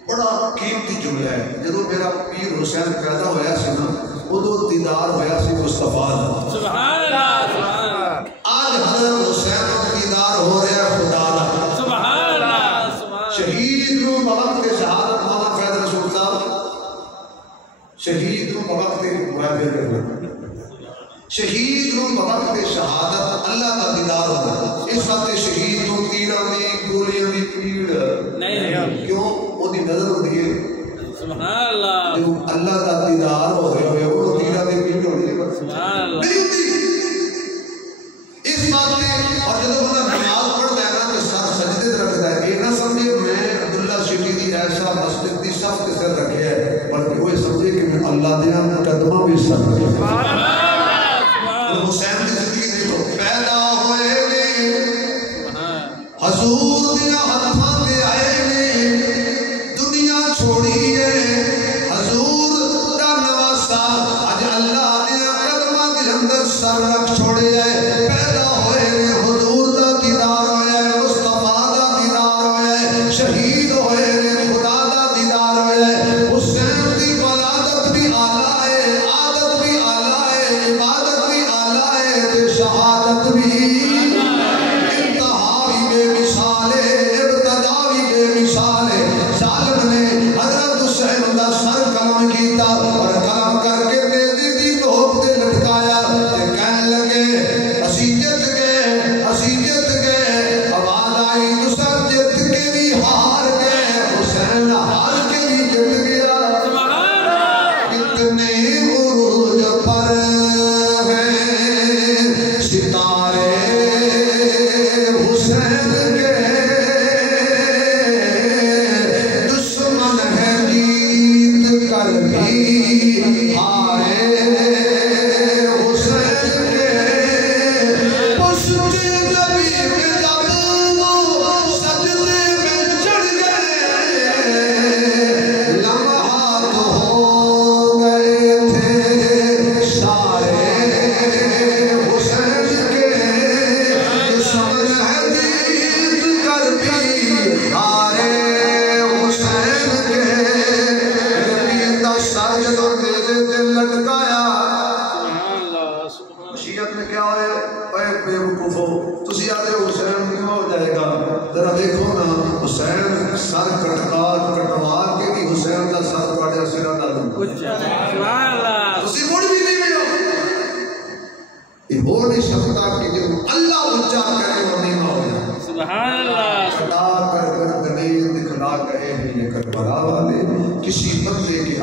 بڑا قیمتی جملہ ہے جدو میرا پیر حسین پیدا ہویا سی نا ادو دیدار ہویا سی مصطفیٰ دا سبحان اللہ سبحان اللہ آج حضرت حسین کا دیدار ہو رہا ہے خدا دا سبحان اللہ سبحان شہید رو بوقت شہادت مولانا فیض رسول صاحب شہید رو بوقت شہید رو بوقت شہادت اللہ کا دیدار ہوتا اس وقت شہید رو تیرہ دی گولیاں دی پیڑ نہیں کیوں وہ دی نظر ہوتی ہے سبحان اللہ جو اللہ کا دیدار ہو رہے ہوئے وہ تیرہ دی پیڑ ہوتی ہے سبحان اللہ نہیں ہوتی اس بات میں اور جب بندہ نماز پڑھتا ہے نا تو سر سجدے رکھتا ہے یہ نہ سمجھے میں عبداللہ شیٹی دی ایسا مسجد دی سخت سے رکھے ہے بلکہ وہ سمجھے کہ میں اللہ دیا قدمہ بھی سر رکھے حسین کی زندگی دیکھو پیدا ہوئے نے حضور دیا ہتھاں دے آئے نے دنیا چھوڑی ہے حضور دا نواسا اج اللہ دیا قدمہ دے اندر سر رکھ چھوڑے ہے پیدا ہوئے نے حضور دا دیدار ہوئے مصطفیٰ دا دیدار ہوئے شہید ہوئے نے خدا دا دیدار ہوئے حسین دی ولادت بھی آلہ ہے عادت بھی آلہ ہے عبادت بھی آلہ ہے تے شہادت بھی انتہا بھی بے مثال ہے ابتدا بھی بے مثال ہے ظالم نے حضرت حسین دا سر قلم کیتا اور قلم کر کے بیٹی دی لوپ تے لٹکایا تے کہنے لگے اسی جت گئے آواز آئی دوسرا جت کے بھی ہار گئے حسین ہار کے بھی جت گیا کتنے عروج پر ہیں ستارے حسین کے دشمن ہے جیت کر بھی ہارے حسین کے پشت نبی کے جب وہ سجدے میں چڑھ گئے لمحات ہو گئے تھے سارے حسین کے رکھو تسی آدھے حسین کیوں ہو جائے گا ذرا دیکھو نا حسین سر کٹوا کے بھی حسین کا سر پڑے سرا نہ دوں سبحان اللہ تسی مڑ بھی نہیں میں یہ ہو نہیں سکتا کہ جو اللہ اونچا کرے وہ نہیں ہو جائے سبحان اللہ کٹا کر گردنیں دکھلا گئے ہیں یہ کربلا والے کسی بندے کے